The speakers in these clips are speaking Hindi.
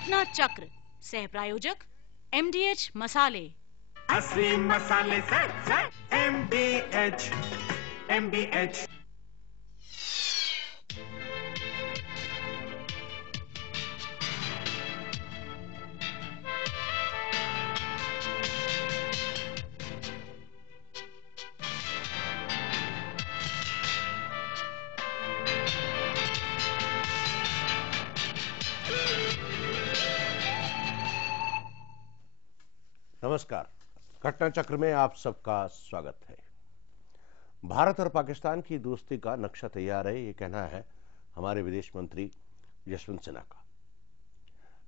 घटना चक्र, सह प्रायोजक MDH मसाले। असली मसाले से MDH। नमस्कार, घटना चक्र में आप सबका स्वागत है। भारत और पाकिस्तान की दोस्ती का नक्शा तैयार है, ये कहना है हमारे विदेश मंत्री यशवंत सिन्हा का।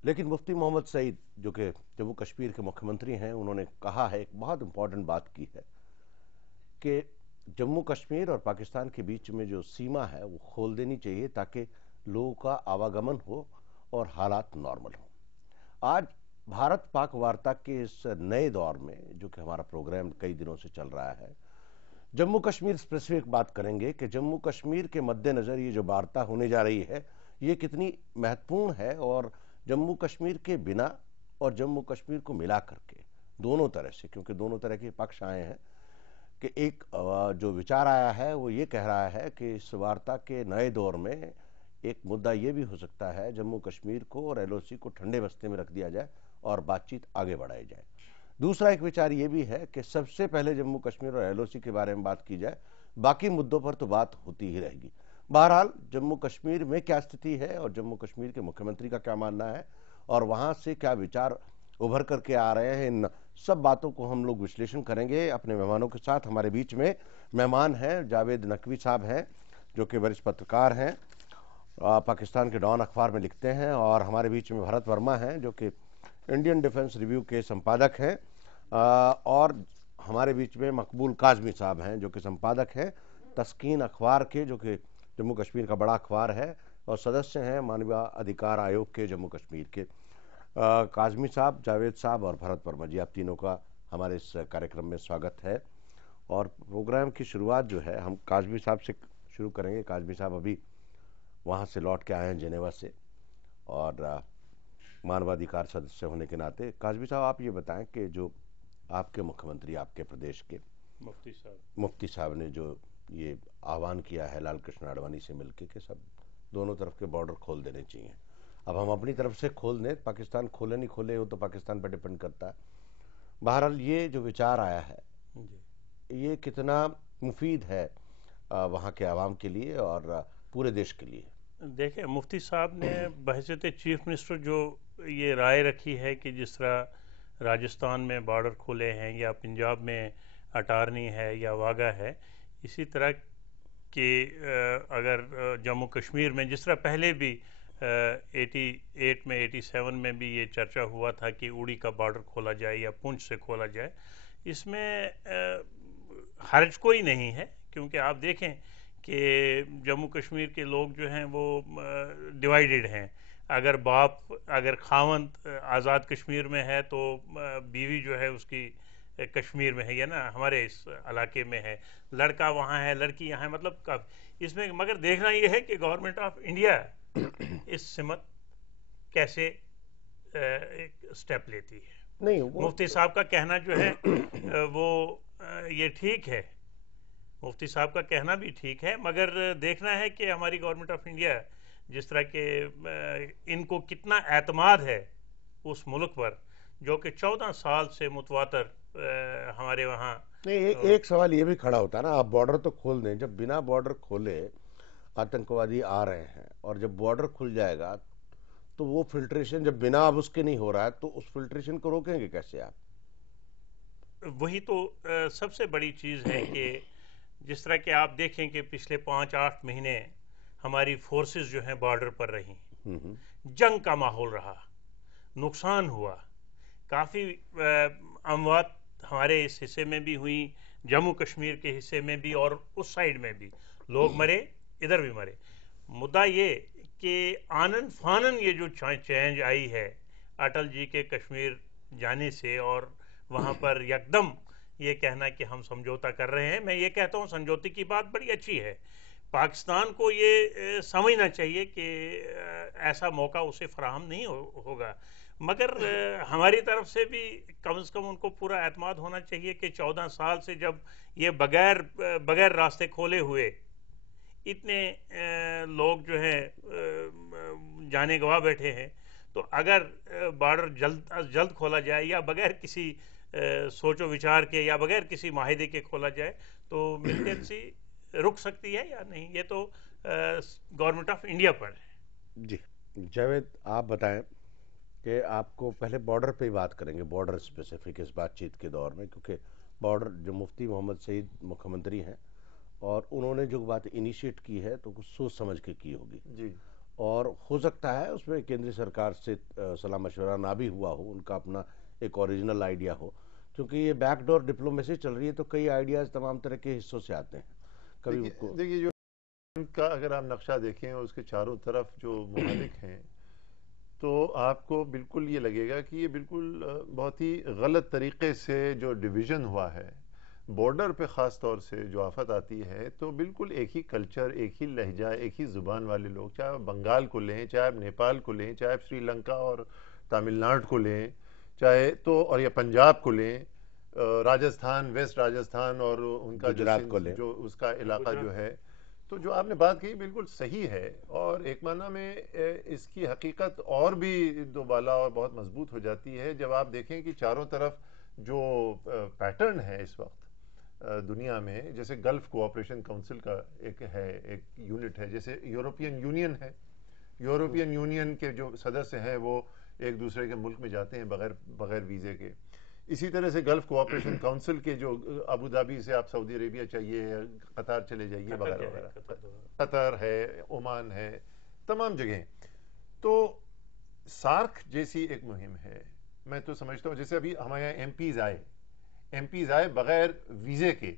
लेकिन मुफ्ती मोहम्मद सईद, जो कि जम्मू कश्मीर के मुख्यमंत्री हैं, उन्होंने कहा है, एक बहुत इंपॉर्टेंट बात की है कि जम्मू कश्मीर और पाकिस्तान के बीच में जो सीमा है वो खोल देनी चाहिए ताकि लोगों का आवागमन हो और हालात नॉर्मल हो। आज भारत पाक वार्ता के इस नए दौर में, जो कि हमारा प्रोग्राम कई दिनों से चल रहा है, जम्मू कश्मीर स्पेसिफिक बात करेंगे कि जम्मू कश्मीर के मद्देनजर ये जो वार्ता होने जा रही है ये कितनी महत्वपूर्ण है, और जम्मू कश्मीर के बिना और जम्मू कश्मीर को मिला करके दोनों तरह से, क्योंकि दोनों तरह के पक्ष आए हैं, कि एक जो विचार आया है वो ये कह रहा है कि इस वार्ता के नए दौर में एक मुद्दा ये भी हो सकता है जम्मू कश्मीर को और LOC को ठंडे बस्ते में रख दिया जाए और बातचीत आगे बढ़ाई जाए। दूसरा एक विचार ये भी है कि सबसे पहले जम्मू कश्मीर और LOC के बारे में बात की जाए, बाकी मुद्दों पर तो बात होती ही रहेगी। बहरहाल जम्मू कश्मीर में क्या स्थिति है और जम्मू कश्मीर के मुख्यमंत्री का क्या मानना है और वहां से क्या विचार उभर करके आ रहे हैं, इन सब बातों को हम लोग विश्लेषण करेंगे अपने मेहमानों के साथ। हमारे बीच में मेहमान हैं, जावेद नकवी साहब हैं जो कि वरिष्ठ पत्रकार हैं, पाकिस्तान के डॉन अखबार में लिखते हैं, और हमारे बीच में भरत वर्मा हैं जो कि इंडियन डिफेंस रिव्यू के संपादक हैं, और हमारे बीच में मकबूल काजमी साहब हैं जो कि संपादक हैं तस्कीन अखबार के, जो कि जम्मू कश्मीर का बड़ा अखबार है, और सदस्य हैं मानव अधिकार आयोग के जम्मू कश्मीर के। काजमी साहब, जावेद साहब और भरत वर्मा जी, आप तीनों का हमारे इस कार्यक्रम में स्वागत है। और प्रोग्राम की शुरुआत जो है हम काजमी साहब से शुरू करेंगे। काजमी साहब अभी वहाँ से लौट के आए हैं जेनेवा से, और मानवाधिकार सदस्य होने के नाते। काजमी साहब, आप ये बताएं कि जो आपके मुख्यमंत्री आपके प्रदेश के मुफ्ती साहब ने जो ये आह्वान किया है लाल कृष्ण आडवाणी से मिलकर कि सब दोनों तरफ के बॉर्डर खोल देने चाहिए, अब हम अपनी तरफ से खोल दें, पाकिस्तान खोले नहीं खोले वो तो पाकिस्तान पर डिपेंड करता है। बहरहाल ये जो विचार आया है ये कितना मुफीद है वहाँ के आवाम के लिए और पूरे देश के लिए? देखिए, मुफ्ती साहब ने बहैसियत चीफ मिनिस्टर जो ये राय रखी है कि जिस तरह राजस्थान में बॉर्डर खुले हैं या पंजाब में अटारनी है या वाघा है, इसी तरह के अगर जम्मू कश्मीर में जिस तरह पहले भी 88 में 87 में भी ये चर्चा हुआ था कि उड़ी का बॉर्डर खोला जाए या पुंछ से खोला जाए, इसमें हर्ज कोई नहीं है, क्योंकि आप देखें कि जम्मू कश्मीर के लोग जो हैं वो डिवाइडेड हैं। अगर खावंद आज़ाद कश्मीर में है तो बीवी जो है उसकी कश्मीर में है, या ना हमारे इस इलाके में है, लड़का वहाँ है, लड़की यहाँ है, मतलब इसमें मगर देखना ये है कि गवर्नमेंट ऑफ इंडिया इस सिमत कैसे एक स्टेप लेती है। नहीं, मुफ्ती साहब का कहना जो है वो ये ठीक है, मुफ्ती साहब का कहना भी ठीक है, मगर देखना है कि हमारी गवर्नमेंट ऑफ इंडिया जिस तरह के इनको कितना एतमाद है उस मुल्क पर जो कि 14 साल से मुतवातर हमारे वहाँ। नहीं, एक सवाल ये भी खड़ा होता है ना, आप बॉर्डर तो खोल दें, जब बिना बॉर्डर खोले आतंकवादी आ रहे हैं, और जब बॉर्डर खुल जाएगा तो वो फिल्ट्रेशन जब बिना अब उसके नहीं हो रहा है तो उस फिल्ट्रेशन को रोकेंगे कैसे आप? वही तो सबसे बड़ी चीज़ है कि जिस तरह के आप देखें कि पिछले 5-8 महीने हमारी फोर्सेस जो हैं बॉर्डर पर रही, जंग का माहौल रहा, नुकसान हुआ, काफ़ी अमवात हमारे इस हिस्से में भी हुई, जम्मू कश्मीर के हिस्से में भी, और उस साइड में भी लोग मरे, इधर भी मरे। मुद्दा ये कि आनन फानन ये जो चेंज आई है अटल जी के कश्मीर जाने से, और वहाँ पर यकदम ये कहना कि हम समझौता कर रहे हैं, मैं ये कहता हूँ समझौते की बात बड़ी अच्छी है, पाकिस्तान को ये समझना चाहिए कि ऐसा मौका उसे फराहम नहीं होगा, मगर हमारी तरफ से भी कम से कम उनको पूरा एतमाद होना चाहिए कि 14 साल से जब ये बगैर रास्ते खोले हुए इतने लोग जो है जाने गवा बैठे हैं, तो अगर बॉर्डर जल्द खोला जाए या बगैर किसी सोचो विचार के या बगैर किसी माहिदे के खोला जाए तो मिलिटेंसी रुक सकती है या नहीं, ये तो गवर्नमेंट ऑफ इंडिया पर है। जी जावेद, आप बताएं कि आपको पहले बॉर्डर पे ही बात करेंगे, बॉर्डर स्पेसिफिक इस बातचीत के दौर में, क्योंकि बॉर्डर जो मुफ्ती मोहम्मद सईद मुख्यमंत्री हैं और उन्होंने जो बात इनिशिएट की है तो कुछ सोच समझ के की होगी जी, और हो सकता है उसमें केंद्रीय सरकार से सलाह मशवरा ना भी हुआ हो, उनका अपना एक ओरिजिनल आइडिया हो, क्योंकि ये बैकडोर डिप्लोमेसी चल रही है तो कई आइडियाज तमाम तरह के हिस्सों से आते हैं। कभी देखिए जो का अगर आप नक्शा देखें उसके चारों तरफ जो ममालिक हैं तो आपको बिल्कुल ये लगेगा कि ये बिल्कुल बहुत ही गलत तरीके से जो डिवीज़न हुआ है बॉर्डर पे ख़ास तौर से जो आफत आती है, तो बिल्कुल एक ही कल्चर, एक ही लहजा, एक ही ज़ुबान वाले लोग, चाहे आप बंगाल को लें, चाहे आप नेपाल को लें, चाहे आप श्रीलंका और तमिलनाडु को लें, चाहे तो और या पंजाब को लें, राजस्थान, वेस्ट राजस्थान और उनका गुजरात को लें, जो उसका इलाका जो है, तो जो आपने बात कही बिल्कुल सही है और एक माना में इसकी हकीकत और भी दोबाला और बहुत मजबूत हो जाती है जब आप देखें कि चारों तरफ जो पैटर्न है इस वक्त दुनिया में, जैसे गल्फ कोऑपरेशन काउंसिल का एक यूनिट है, जैसे यूरोपियन यूनियन है, यूरोपियन यूनियन के जो सदस्य हैं वो एक दूसरे के मुल्क में जाते हैं बगैर वीज़े के। इसी तरह से गल्फ कोऑपरेशन काउंसिल के जो अबू धाबी से आप सऊदी अरेबिया चाहिए, कतार चले जाइए वगैरह वगैरह, कतर है, ओमान है, तमाम जगह। तो सार्क जैसी एक मुहिम है, मैं तो समझता हूँ जैसे अभी हमारे यहाँ एमपीज आए बगैर वीजे के,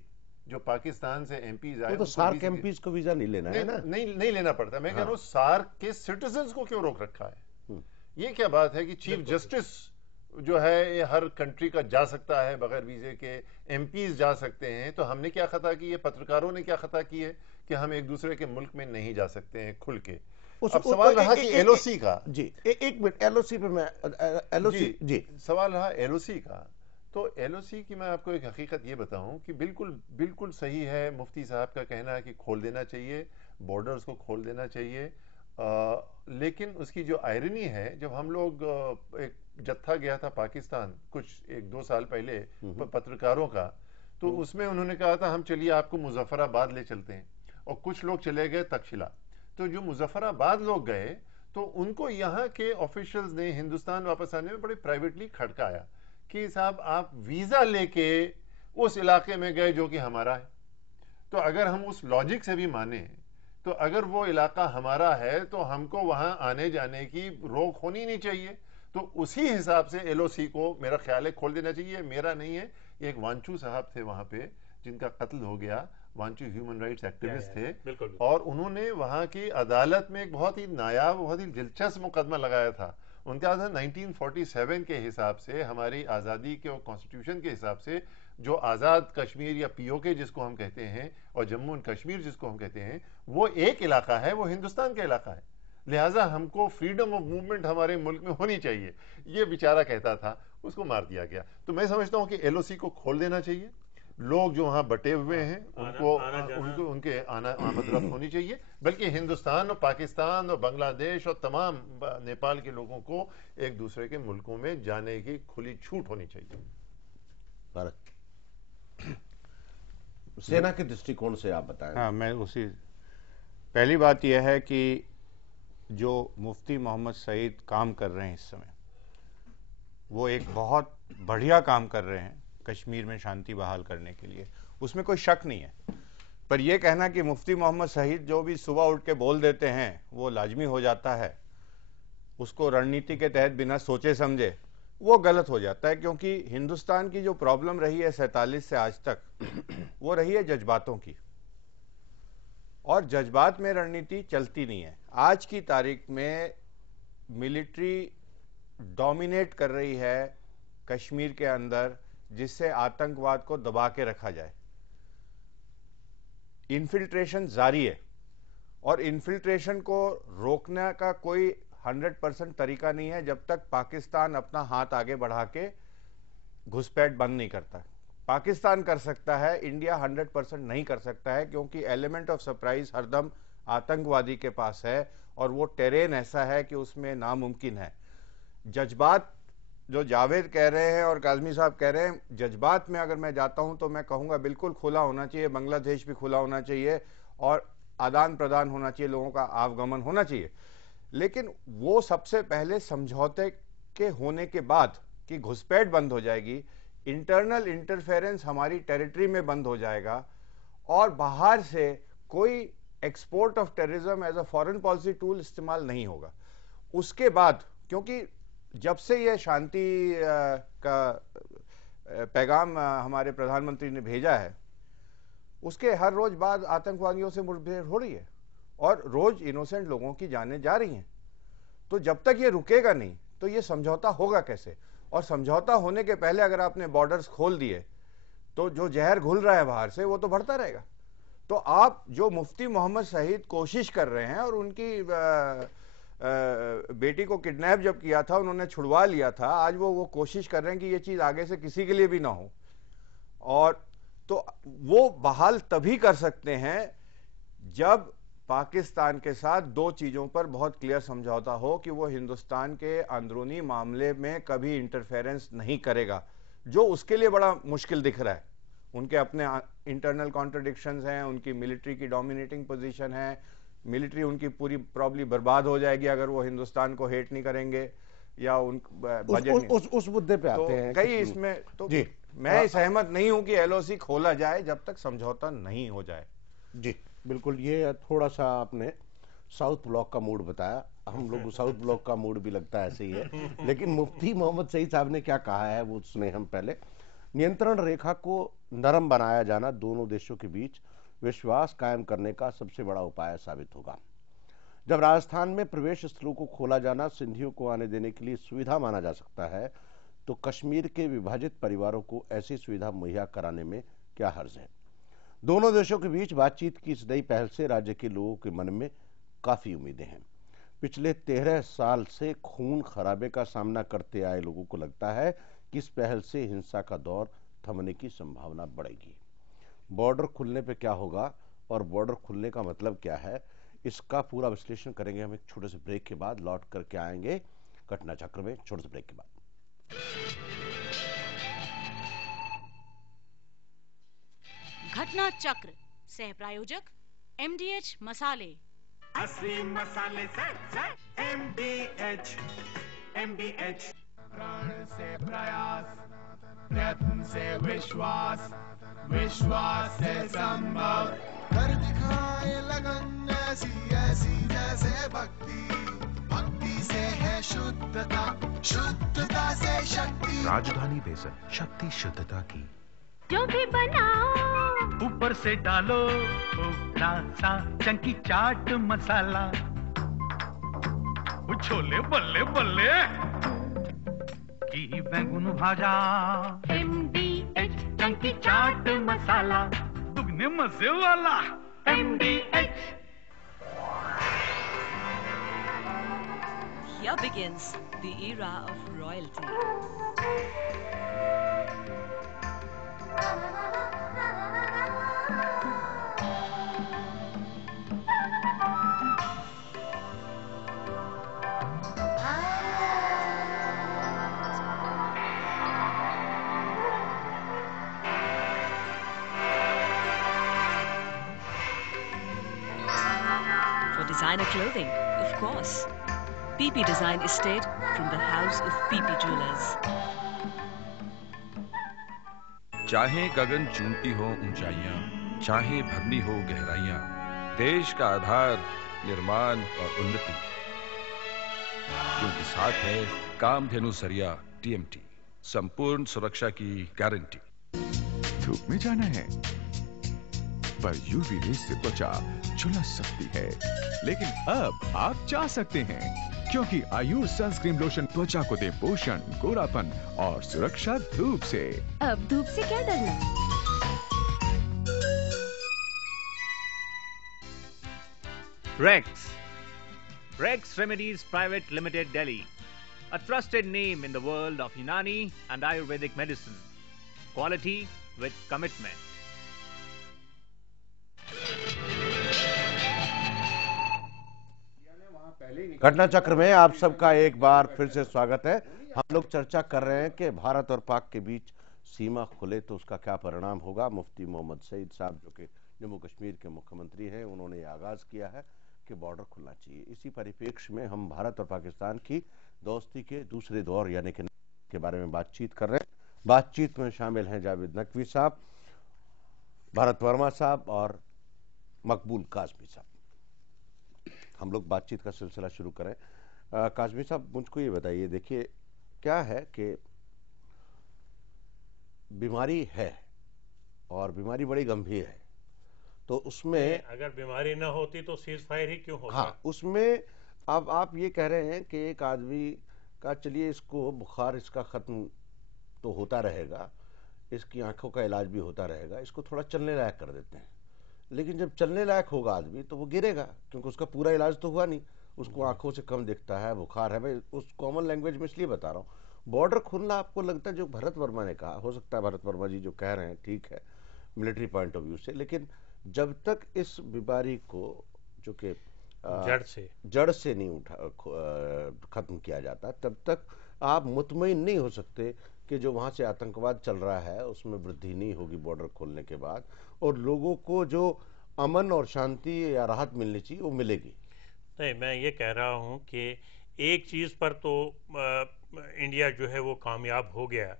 जो पाकिस्तान से एमपीज आए, तो सार्क एमपीज को वीजा नहीं लेना है ना? नहीं लेना पड़ता। मैं कह रहा हूँ सार्क के सिटीजन्स को क्यों रोक रखा है? ये क्या बात है कि चीफ जस्टिस जो है ये हर कंट्री का जा सकता है बगैर वीजे के, एमपीज जा सकते हैं, तो हमने क्या खता की है, पत्रकारों ने क्या खता की है कि हम एक दूसरे के मुल्क में नहीं जा सकते हैं खुल के। अब सवाल रहा कि एलओसी का, जी एक मिनट, एलओसी पे मैं एलओसी जी सवाल रहा एलओसी का। तो एलओसी की मैं आपको एक हकीकत ये बताऊं कि बिल्कुल सही है, मुफ्ती साहब का कहना है कि खोल देना चाहिए, बॉर्डर्स को खोल देना चाहिए, लेकिन उसकी जो आयरनी है, जब हम लोग एक जत्था गया था पाकिस्तान कुछ 1-2 साल पहले पत्रकारों का, तो उसमें उन्होंने कहा था हम चलिए आपको मुजफ्फराबाद ले चलते हैं, और कुछ लोग चले गए तक्षशिला। तो जो मुजफ्फराबाद लोग गए तो उनको यहाँ के ऑफिशियल्स ने हिंदुस्तान वापस आने में बड़े प्राइवेटली खड़काया कि साहब आप वीजा लेके उस इलाके में गए जो कि हमारा है। तो अगर हम उस लॉजिक से भी माने तो अगर वो इलाका हमारा है तो हमको वहां आने जाने की रोक होनी नहीं चाहिए। तो उसी हिसाब से एलओसी को मेरा ख्याल है खोल देना चाहिए। मेरा नहीं है, एक वांचू साहब थे वहां पे जिनका कत्ल हो गया, वांचू ह्यूमन राइट्स एक्टिविस्ट थे, और उन्होंने वहां की अदालत में एक बहुत ही नायाब, बहुत ही दिलचस्प मुकदमा लगाया था। उनका था 1947 के हिसाब से, हमारी आज़ादी के और कॉन्स्टिट्यूशन के हिसाब से, जो आज़ाद कश्मीर या पीओके जिसको हम कहते हैं और जम्मू एंड कश्मीर जिसको हम कहते हैं, वो एक इलाका है, वो हिंदुस्तान का इलाका है, लिहाजा हमको फ्रीडम ऑफ मूवमेंट हमारे मुल्क में होनी चाहिए, ये बेचारा कहता था, उसको मार दिया गया। तो मैं समझता हूँ कि एलओसी को खोल देना चाहिए, लोग जो वहां बटे हुए हैं उनको उनके आमद रफ्त होनी चाहिए, बल्कि हिंदुस्तान और पाकिस्तान और बांग्लादेश और तमाम नेपाल के लोगों को एक दूसरे के मुल्कों में जाने की खुली छूट होनी चाहिए। भारत सेना के दृष्टिकोण से आप बताएं। हाँ, मैं उसी पहली बात यह है कि जो मुफ्ती मोहम्मद सईद काम कर रहे हैं इस समय, वो एक बहुत बढ़िया काम कर रहे हैं कश्मीर में शांति बहाल करने के लिए, उसमें कोई शक नहीं है। पर यह कहना कि मुफ्ती मोहम्मद सईद जो भी सुबह उठ के बोल देते हैं वो लाजमी हो जाता है, उसको रणनीति के तहत बिना सोचे समझे, वो गलत हो जाता है। क्योंकि हिंदुस्तान की जो प्रॉब्लम रही है 47 से आज तक, वो रही है जज्बातों की, और जज्बात में रणनीति चलती नहीं है। आज की तारीख में मिलिट्री डोमिनेट कर रही है कश्मीर के अंदर, जिससे आतंकवाद को दबा के रखा जाए। इन्फिल्ट्रेशन जारी है, और इन्फिल्ट्रेशन को रोकने का कोई 100% तरीका नहीं है जब तक पाकिस्तान अपना हाथ आगे बढ़ा के घुसपैठ बंद नहीं करता। पाकिस्तान कर सकता है, इंडिया 100% नहीं कर सकता है, क्योंकि एलिमेंट ऑफ सरप्राइज हरदम आतंकवादी के पास है और वो टेरेन ऐसा है कि उसमें नामुमकिन है। जज्बात जो जावेद कह रहे हैं और काज़मी साहब कह रहे हैं, जज्बात में अगर मैं जाता हूं तो मैं कहूंगा बिल्कुल खुला होना चाहिए, बांग्लादेश भी खुला होना चाहिए और आदान प्रदान होना चाहिए, लोगों का आवागमन होना चाहिए। लेकिन वो सबसे पहले समझौते के होने के बाद कि घुसपैठ बंद हो जाएगी, इंटरनल इंटरफेरेंस हमारी टेरिटरी में बंद हो जाएगा और बाहर से कोई export of terrorism as a foreign policy tool इस्तेमाल नहीं होगा। उसके बाद, क्योंकि जब से ये शांति का पैगाम हमारे प्रधानमंत्री ने भेजा है, उसके हर रोज बाद आतंकवादियों से मुठभेड़ हो रही है और रोज इनोसेंट लोगों की जानें जा रही हैं। तो जब तक ये रुकेगा नहीं तो ये समझौता होगा कैसे? और समझौता होने के पहले अगर आपने बॉर्डर्स खोल दिए तो जो जहर घुल रहा है बाहर से वो तो बढ़ता रहेगा। तो आप जो मुफ्ती मोहम्मद सईद कोशिश कर रहे हैं, और उनकी बेटी को किडनैप जब किया था उन्होंने छुड़वा लिया था, आज वो कोशिश कर रहे हैं कि ये चीज आगे से किसी के लिए भी ना हो। और तो वो बहाल तभी कर सकते हैं जब पाकिस्तान के साथ दो चीजों पर बहुत क्लियर समझौता हो कि वो हिंदुस्तान के अंदरूनी मामले में कभी इंटरफेरेंस नहीं करेगा, जो उसके लिए बड़ा मुश्किल दिख रहा है। उनके अपने इंटरनल कॉन्ट्रडिक्शंस हैं, उनकी मिलिट्री की डोमिनेटिंग पोजीशन है, मिलिट्री उनकी पूरी प्रॉब्ली बर्बाद हो जाएगी अगर वो हिंदुस्तान को हेट नहीं करेंगे या उन बजट उस मुद्दे पे आते हैं कई इसमें। तो मैं सहमत नहीं हूं कि एलओसी खोला जाए जब तक समझौता नहीं हो जाए। जी बिल्कुल, ये थोड़ा सा आपने साउथ ब्लॉक का मूड बताया, हम लोग साउथ ब्लॉक का मूड भी लगता है ऐसे ही है। लेकिन मुफ्ती मोहम्मद सईद साहब ने क्या कहा है वो सुने हम पहले। नियंत्रण रेखा को नरम बनाया जाना दोनों देशों के बीच विश्वास कायम करने का सबसे बड़ा उपाय साबित होगा। जब राजस्थान में प्रवेश स्थलों को खोला जाना सिंधियों को आने देने के लिए सुविधा माना जा सकता है, तो कश्मीर के विभाजित परिवारों को ऐसी सुविधा मुहैया कराने में क्या हर्ज है? दोनों देशों के बीच बातचीत की इस नई पहल से राज्य के लोगों के मन में काफी उम्मीदें हैं। पिछले 13 साल से खून खराबे का सामना करते आए लोगों को लगता है कि इस पहल से हिंसा का दौर थमने की संभावना बढ़ेगी। बॉर्डर खुलने पे क्या होगा और बॉर्डर खुलने का मतलब क्या है, इसका पूरा विश्लेषण करेंगे हम एक छोटे से ब्रेक के बाद। लौट करके आएंगे घटना चक्र में छोटे से ब्रेक के बाद। घटना चक्र सह प्रायोजक MDH मसाले। असली मसाले से MDH MDH। प्राण से प्रयास, प्रयत्न से विश्वास, विश्वास से संभव, कर दिखाए लगन ऐसी ऐसी जैसे भक्ति, भक्ति से है शुद्धता, शुद्धता से शक्ति। राजधानी बेसन, शक्ति शुद्धता की। जो भी बनाओ ऊपर से डालो थोड़ा सा चंकी चाट मसाला, वो छोले बल्ले बल्ले की बैंगन भाजा, MDH चंकी चाट मसाला, दुगने मजे वाला MDH। Here begins the era of royalty. For designer clothing, of course. PP Design Estate from the House of PP Jewelers. चाहे गगन चूमती हो ऊंचाइयां, चाहे भरनी हो गहराइयां, देश का आधार निर्माण और उन्नति, क्योंकि साथ है कामधेनु सरिया TMT, संपूर्ण सुरक्षा की गारंटी। धूप में जाना है पर यूवी रेस से त्वचा झुलस सकती है, लेकिन अब आप जा सकते हैं क्योंकि आयुष सनस्क्रीन लोशन त्वचा को दे पोषण, गोरापन और सुरक्षा धूप से। अब धूप से क्या डरना? Rex Remedies Private Limited, Delhi. A trusted name in the world of Unani and Ayurvedic medicine. Quality with commitment. घटना चक्र में आप सबका एक बार फिर से स्वागत है। हम लोग चर्चा कर रहे हैं कि भारत और पाक के बीच सीमा खुले तो उसका क्या परिणाम होगा। मुफ्ती मोहम्मद सईद साहब जो कि जम्मू कश्मीर के मुख्यमंत्री हैं, उन्होंने ये आगाज किया है कि बॉर्डर खुलना चाहिए। इसी परिप्रेक्ष्य में हम भारत और पाकिस्तान की दोस्ती के दूसरे दौर यानी कि के बारे में बातचीत कर रहे हैं। बातचीत में शामिल हैं जावेद नकवी साहब, भारत वर्मा साहब और मकबूल काजमी साहब। हम लोग बातचीत का सिलसिला शुरू करें। काजमी साहब, मुझको ये बताइए, देखिए क्या है कि बीमारी है और बीमारी बड़ी गंभीर है, तो उसमें अगर बीमारी ना होती तो सीज फायर ही क्यों होता? हाँ, उसमें अब आप ये कह रहे हैं कि एक आदमी का, चलिए इसको बुखार इसका खत्म तो होता रहेगा, इसकी आंखों का इलाज भी होता रहेगा, इसको थोड़ा चलने लायक कर देते हैं। लेकिन जब चलने लायक होगा आदमी तो वो गिरेगा, क्योंकि उसका पूरा इलाज तो हुआ नहीं, उसको आंखों से कम दिखता है, बुखार है। मैं उस कॉमन लैंग्वेज में इसलिए बता रहा हूँ। बॉर्डर खुलना आपको लगता है, जो भरत वर्मा ने कहा, हो सकता है भरत वर्मा जी जो कह रहे हैं ठीक है मिलिट्री पॉइंट ऑफ व्यू से, लेकिन जब तक इस बीमारी को जो कि जड़ से नहीं खत्म किया जाता, तब तक आप मुतमईन नहीं हो सकते कि जो वहां से आतंकवाद चल रहा है उसमें वृद्धि नहीं होगी बॉर्डर खोलने के बाद, और लोगों को जो अमन और शांति या राहत मिलनी चाहिए वो मिलेगी। नहीं, मैं ये कह रहा हूँ कि एक चीज़ पर तो इंडिया जो है वो कामयाब हो गया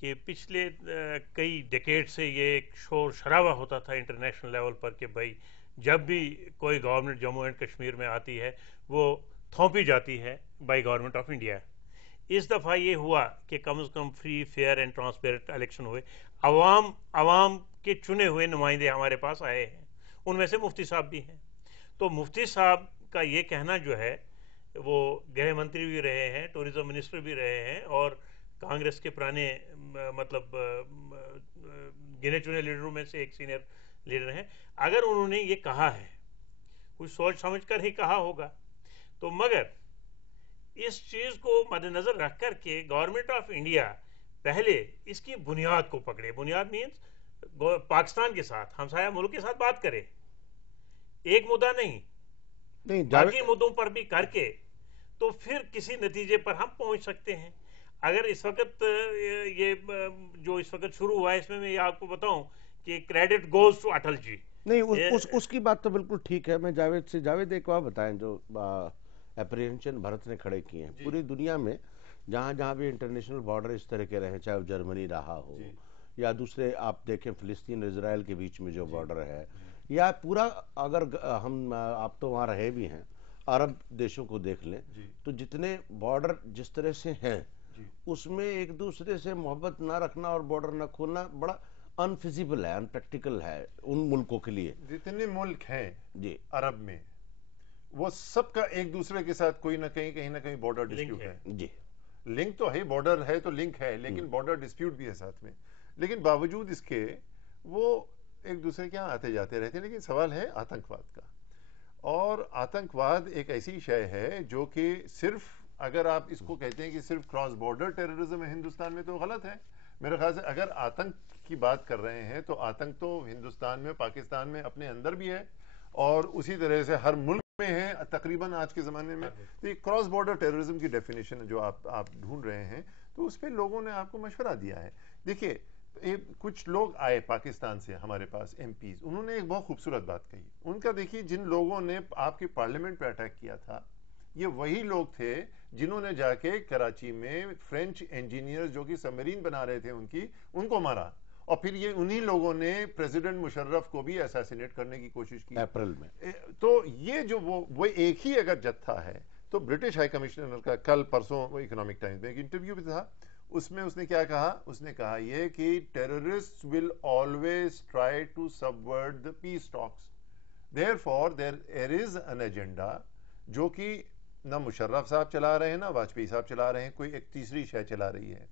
कि पिछले कई डेकेड से ये एक शोर शराबा होता था इंटरनेशनल लेवल पर कि भाई जब भी कोई गवर्नमेंट जम्मू एंड कश्मीर में आती है वो थोपी जाती है बाय गवर्नमेंट ऑफ इंडिया। इस दफ़ा ये हुआ कि कम से कम free fair and transparent election हुए, अवाम के चुने हुए नुमाइंदे हमारे पास आए हैं, उनमें से मुफ्ती साहब भी हैं। तो मुफ्ती साहब का ये कहना जो है, वो गृह मंत्री भी रहे हैं, टूरिज्म मिनिस्टर भी रहे हैं और कांग्रेस के पुराने मतलब गिने चुने लीडरों में से एक सीनियर लीडर हैं। अगर उन्होंने ये कहा है, कुछ सोच समझ कर ही कहा होगा, तो मगर इस चीज को मद्देनजर रख कर के गवर्नमेंट ऑफ इंडिया पहले इसकी बुनियाद को पकड़े। बुनियाद मीन्स पाकिस्तान के साथ, हमसाया मुल्क के साथ बात करे, एक मुद्दा नहीं बाकी मुद्दों पर भी करके, तो फिर किसी नतीजे पर हम पहुंच सकते हैं। अगर इस वक्त ये जो इस वक्त शुरू हुआ है, इसमें मैं आपको बताऊं कि credit goes to Atal ji. नहीं, उसकी बात तो बिल्कुल ठीक है। मैं जावेद एक बात बताएं, जो एप्रीहेंशन भारत ने खड़े किए हैं पूरी दुनिया में, जहां जहां भी इंटरनेशनल बॉर्डर इस तरह के रहे, चाहे जर्मनी रहा हो या दूसरे, आप देखें फिलिस्तीन और इजराइल के बीच में जो बॉर्डर है, या पूरा अगर हम आप तो वहां रहे भी हैं, अरब देशों को देख लें तो जितने बॉर्डर जिस तरह से हैं, उसमें एक दूसरे से मोहब्बत ना रखना और बॉर्डर ना खोलना बड़ा अनफिजिबल है, अनप्रैक्टिकल है उन मुल्कों के लिए। जितने मुल्क हैं जी अरब में, वो सबका एक दूसरे के साथ कोई ना कहीं ना कहीं बॉर्डर डिस्प्यूट है जी। लिंक तो है, बॉर्डर है तो लिंक है, लेकिन बॉर्डर डिस्प्यूट भी है साथ में। लेकिन बावजूद इसके वो एक दूसरे के यहाँ आते जाते रहते हैं। लेकिन सवाल है आतंकवाद का, और आतंकवाद एक ऐसी शय है जो कि सिर्फ, अगर आप इसको कहते हैं कि सिर्फ क्रॉस बॉर्डर टेररिज्म है हिंदुस्तान में, तो गलत है मेरे ख्याल से। अगर आतंक की बात कर रहे हैं तो आतंक तो हिंदुस्तान में, पाकिस्तान में अपने अंदर भी है, और उसी तरह से हर मुल्क में है तकरीबन आज के ज़माने में। तो ये क्रॉस बॉर्डर टेररिज्म की डेफिनेशन जो आप ढूंढ रहे हैं, तो उस पर लोगों ने आपको मशवरा दिया है। देखिए, कुछ लोग आए पाकिस्तान से हमारे पास, एमपीज, उन्होंने एक बहुत खूबसूरत बात कही। उनका देखिए, जिन लोगों ने आपके पार्लियामेंट पे अटैक किया था, ये वही लोग थे जिन्होंने जाके कराची में फ्रेंच इंजीनियर्स जो कि सबमरीन बना रहे थे उनको मारा, और फिर ये उन्हीं लोगों ने प्रेसिडेंट मुशर्रफ को भी असैसिनेट करने की कोशिश की अप्रैल में। तो ये जो वो एक ही अगर जत्था है, तो ब्रिटिश हाई कमिश्नर का कल परसों इकोनॉमिक टाइम्स में एक इंटरव्यू भी था, उसमें उसने क्या कहा, उसने कहा ये कि terrorist will always try to subvert the peace talks, therefore there is an agenda जो कि ना मुशर्रफ साहब चला रहे हैं, ना वाजपेयी साहब चला रहे हैं, कोई एक तीसरी शय चला रही है।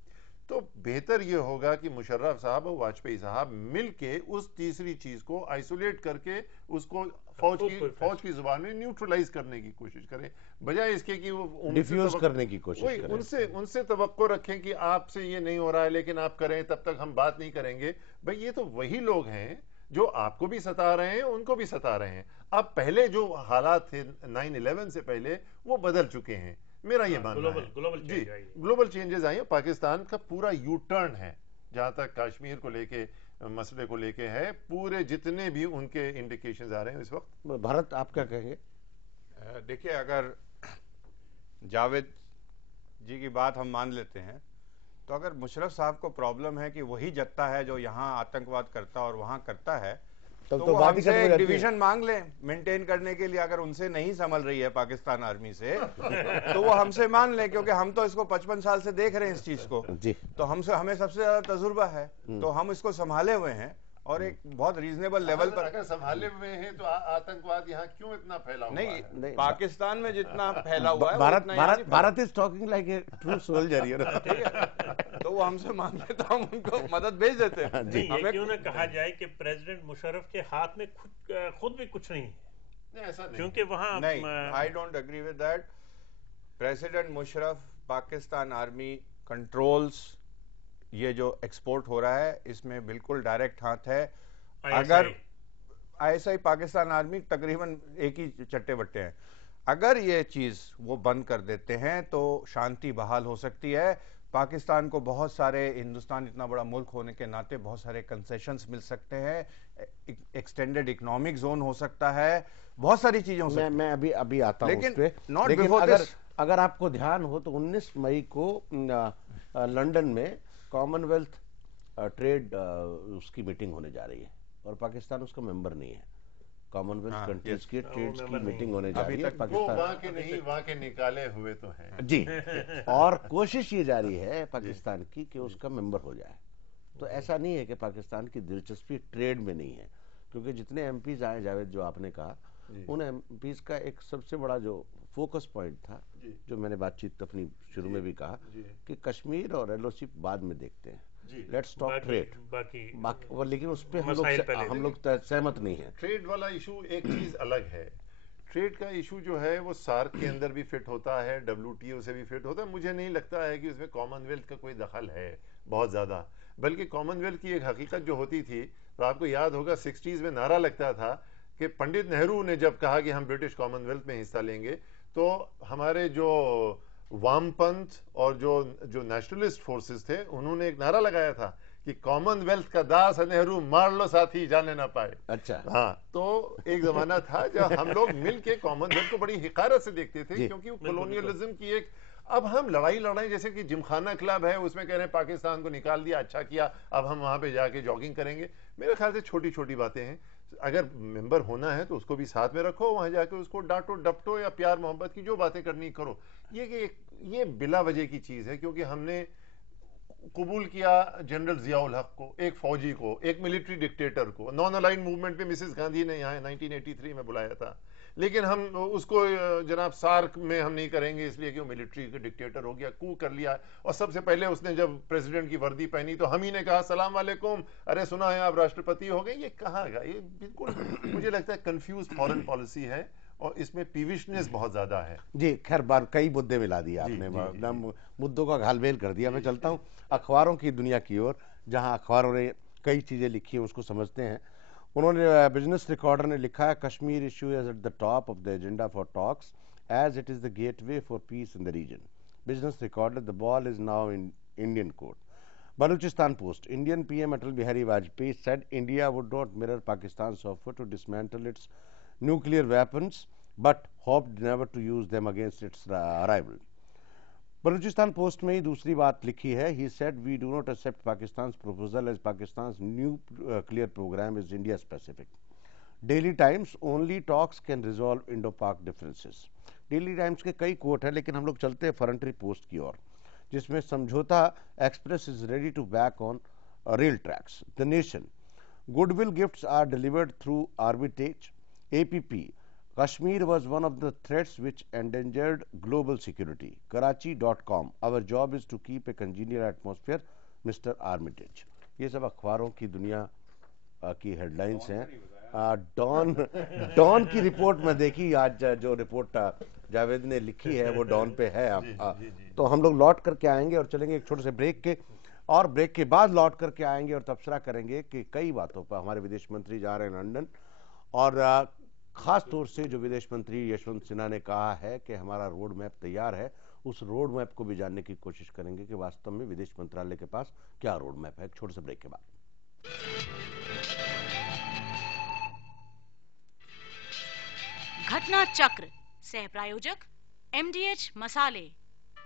तो बेहतर ये होगा कि मुशर्रफ साहब और वाजपेयी साहब मिलके उस तीसरी चीज को आइसोलेट करके उसको फौज की जुबान में न्यूट्रलाइज करने की कोशिश करें, बजाय इसके कि वो डिफ्यूज करने की कोशिश करें। उनसे तवक्को रखें कि आपसे ये नहीं हो रहा है लेकिन आप करें, तब तक हम बात नहीं करेंगे। भाई ये तो वही लोग हैं जो आपको भी सता रहे हैं, उनको भी सता रहे हैं। अब पहले जो हालात थे 9/11 से पहले वो बदल चुके हैं, मेरा ये मानना है। जी, ग्लोबल चेंजेस आई हैं। पाकिस्तान का पूरा यू टर्न है जहां तक कश्मीर को लेके, मसले को लेके है, पूरे जितने भी उनके इंडिकेशंस आ रहे हैं इस वक्त। भारत, आप क्या कहेंगे? देखिए, अगर जावेद जी की बात हम मान लेते हैं तो अगर मुशर्रफ साहब को प्रॉब्लम है कि वही जत्ता है जो यहाँ आतंकवाद करता और वहाँ करता है, तो वो हमसे एक डिवीजन मांग लें मेंटेन करने के लिए। अगर उनसे नहीं संभल रही है पाकिस्तान आर्मी से तो वो हमसे मान लें, क्योंकि हम तो इसको 55 साल से देख रहे हैं इस चीज को जी। तो हमें सबसे ज्यादा तजुर्बा है, तो हम इसको संभाले हुए हैं और एक बहुत रीजनेबल लेवल पर। अगर संभाले हुए हैं तो आतंकवाद यहाँ क्यों इतना फैला हुआ है? नहीं, पाकिस्तान में जितना फैला हुआ है Bharat is talking like a true soldier, you know. ठीक है, तो वो हमसे मांगे तो हम उनको मदद भेज देते हैं। हमें क्यों ना कहा जाए कि प्रेसिडेंट मुशर्रफ के हाथ में खुद भी कुछ नहीं है, ऐसा नहीं, क्योंकि वहाँ नहीं, I don't agree with that. President Musharraf Pakistan army controls ये जो एक्सपोर्ट हो रहा है, इसमें बिल्कुल डायरेक्ट हाथ है। अगर ISI पाकिस्तान आर्मी तकरीबन एक ही चट्टे बट्टे हैं, अगर ये चीज वो बंद कर देते हैं तो शांति बहाल हो सकती है। पाकिस्तान को बहुत सारे, हिंदुस्तान इतना बड़ा मुल्क होने के नाते बहुत सारे कंसेशंस मिल सकते हैं, एक्सटेंडेड इकोनॉमिक जोन हो सकता है, बहुत सारी चीजें हो सकती हैं। मैं अभी आता हूं उस पे। लेकिन अगर आपको ध्यान हो तो 19 मई को लंदन में कॉमनवेल्थ ट्रेड उसकी मीटिंग होने जा रही है और पाकिस्तान उसका मेंबर नहीं है। कॉमनवेल्थ कंट्रीज की ट्रेड्स की मीटिंग होने जा रही है, पाकिस्तान वहां के नहीं, वहां के निकाले हुए तो हैं जी। और कोशिश ये जारी है पाकिस्तान की कि उसका मेंबर हो जाए। तो ऐसा नहीं है कि पाकिस्तान की दिलचस्पी ट्रेड में नहीं है, क्योंकि जितने एमपीज आए, जावेद जो आपने कहा, उन एमपीज का एक सबसे बड़ा जो फोकस पॉइंट था, जो मैंने बातचीत अपनी शुरू में भी कहा कि कश्मीर और LOC बाद में देखते हैं, लेट्स टॉक ट्रेड बाकी, लेकिन उस पर हम लोग सहमत नहीं है। ट्रेड वाला इशू एक चीज अलग है। ट्रेड का इशू जो है वो सार्क के अंदर भी फिट होता है, WTO से भी फिट होता है। मुझे नहीं लगता है कि उसमें कॉमनवेल्थ का कोई दखल है बहुत ज्यादा, बल्कि कॉमनवेल्थ की एक हकीकत जो होती थी, तो आपको याद होगा 60s में नारा लगता था कि पंडित नेहरू ने जब कहा कि हम ब्रिटिश कॉमनवेल्थ में हिस्सा लेंगे, तो हमारे जो वामपंथ और जो नेशनलिस्ट फोर्सेस थे, उन्होंने एक नारा लगाया था कि कॉमनवेल्थ का दास है नेहरू, मार लो साथी जाने ना पाए। अच्छा, हाँ, तो एक जमाना था जब हम लोग मिलके कॉमनवेल्थ को बड़ी हिकारत से देखते थे, क्योंकि वो कॉलोनियलिज्म की एक, अब हम लड़ाई जैसे कि जिमखाना क्लब है, उसमें कह रहे हैं पाकिस्तान को निकाल दिया, अच्छा किया, अब हम वहां पे जाके जॉगिंग करेंगे। मेरे ख्याल से छोटी छोटी बातें हैं। अगर मेंबर होना है तो उसको भी साथ में रखो, वहां जाके उसको डांटो डपटो या प्यार मोहब्बत की जो बातें करनी करो। ये बिला वजह की चीज है, क्योंकि हमने कबूल किया जनरल जियाउल हक को, एक फौजी को, एक मिलिट्री डिक्टेटर को। नॉन अलाइन मूवमेंट पे मिसेस गांधी ने यहाँ 1983 में बुलाया था, लेकिन हम उसको जनाब सार्क में हम नहीं करेंगे इसलिए कि वो मिलिट्री का डिक्टेटर हो गया, कू कर लिया। और सबसे पहले उसने जब प्रेसिडेंट की वर्दी पहनी तो हम ही ने कहा सलाम वालेकुम, अरे सुना है आप राष्ट्रपति हो गए। ये कहाँ गया? ये बिल्कुल मुझे लगता है कंफ्यूज फॉरेन पॉलिसी है और इसमें पीविशनेस बहुत ज्यादा है। जी, खैर बार कई मुद्दे मिला दिए आपने, मुद्दों का घालमेल कर दिया। मैं चलता हूँ अखबारों की दुनिया की ओर, जहाँ अखबारों ने कई चीजें लिखी है, उसको समझते हैं। उन्होंने बिजनेस रिकॉर्डर ने लिखा है, Kashmir issue is at the top of the agenda for talks as it is the gateway for peace in the region. Business recorder, the ball is now in Indian court. Baluchistan Post, Indian PM Atal Bihari Vajpayee said India would not mirror Pakistan's offer to dismantle its nuclear weapons, but hoped never to use them against its rival. Baluchistan Post में ही दूसरी बात लिखी है, he said we do not accept Pakistan's proposal as Pakistan's nuclear program is India specific. Daily Times, only talks can resolve Indo-Pak differences. Daily Times के कई कोट हैं, लेकिन हम लोग चलते हैं फरंटरी पोस्ट की ओर, जिसमें Samjhauta express is ready to back on rail tracks. The nation, goodwill gifts are delivered through arbitrage. APP, Kashmir was one of the threats which endangered global security. Karachi.com, our job is to keep a congenial atmosphere mister Armitage. ये सब अखबारों की दुनिया की हेडलाइंस हैं। डॉन की रिपोर्ट में देखी, आज जो रिपोर्ट जावेद ने लिखी है वो डॉन पे है। तो हम लोग लौट करके आएंगे और चलेंगे एक छोटे से ब्रेक के, और ब्रेक के बाद लौट करके आएंगे और तबसरा करेंगे कि कई बातों पर हमारे विदेश मंत्री जा रहे हैं लंदन, और खास तौर से जो विदेश मंत्री यशवंत सिन्हा ने कहा है कि हमारा रोड मैप तैयार है, उस रोड मैप को भी जानने की कोशिश करेंगे कि वास्तव में विदेश मंत्रालय के पास क्या रोड मैप है। एक छोटे से ब्रेक के बाद। घटना चक्र, सह प्रायोजक MDH मसाले।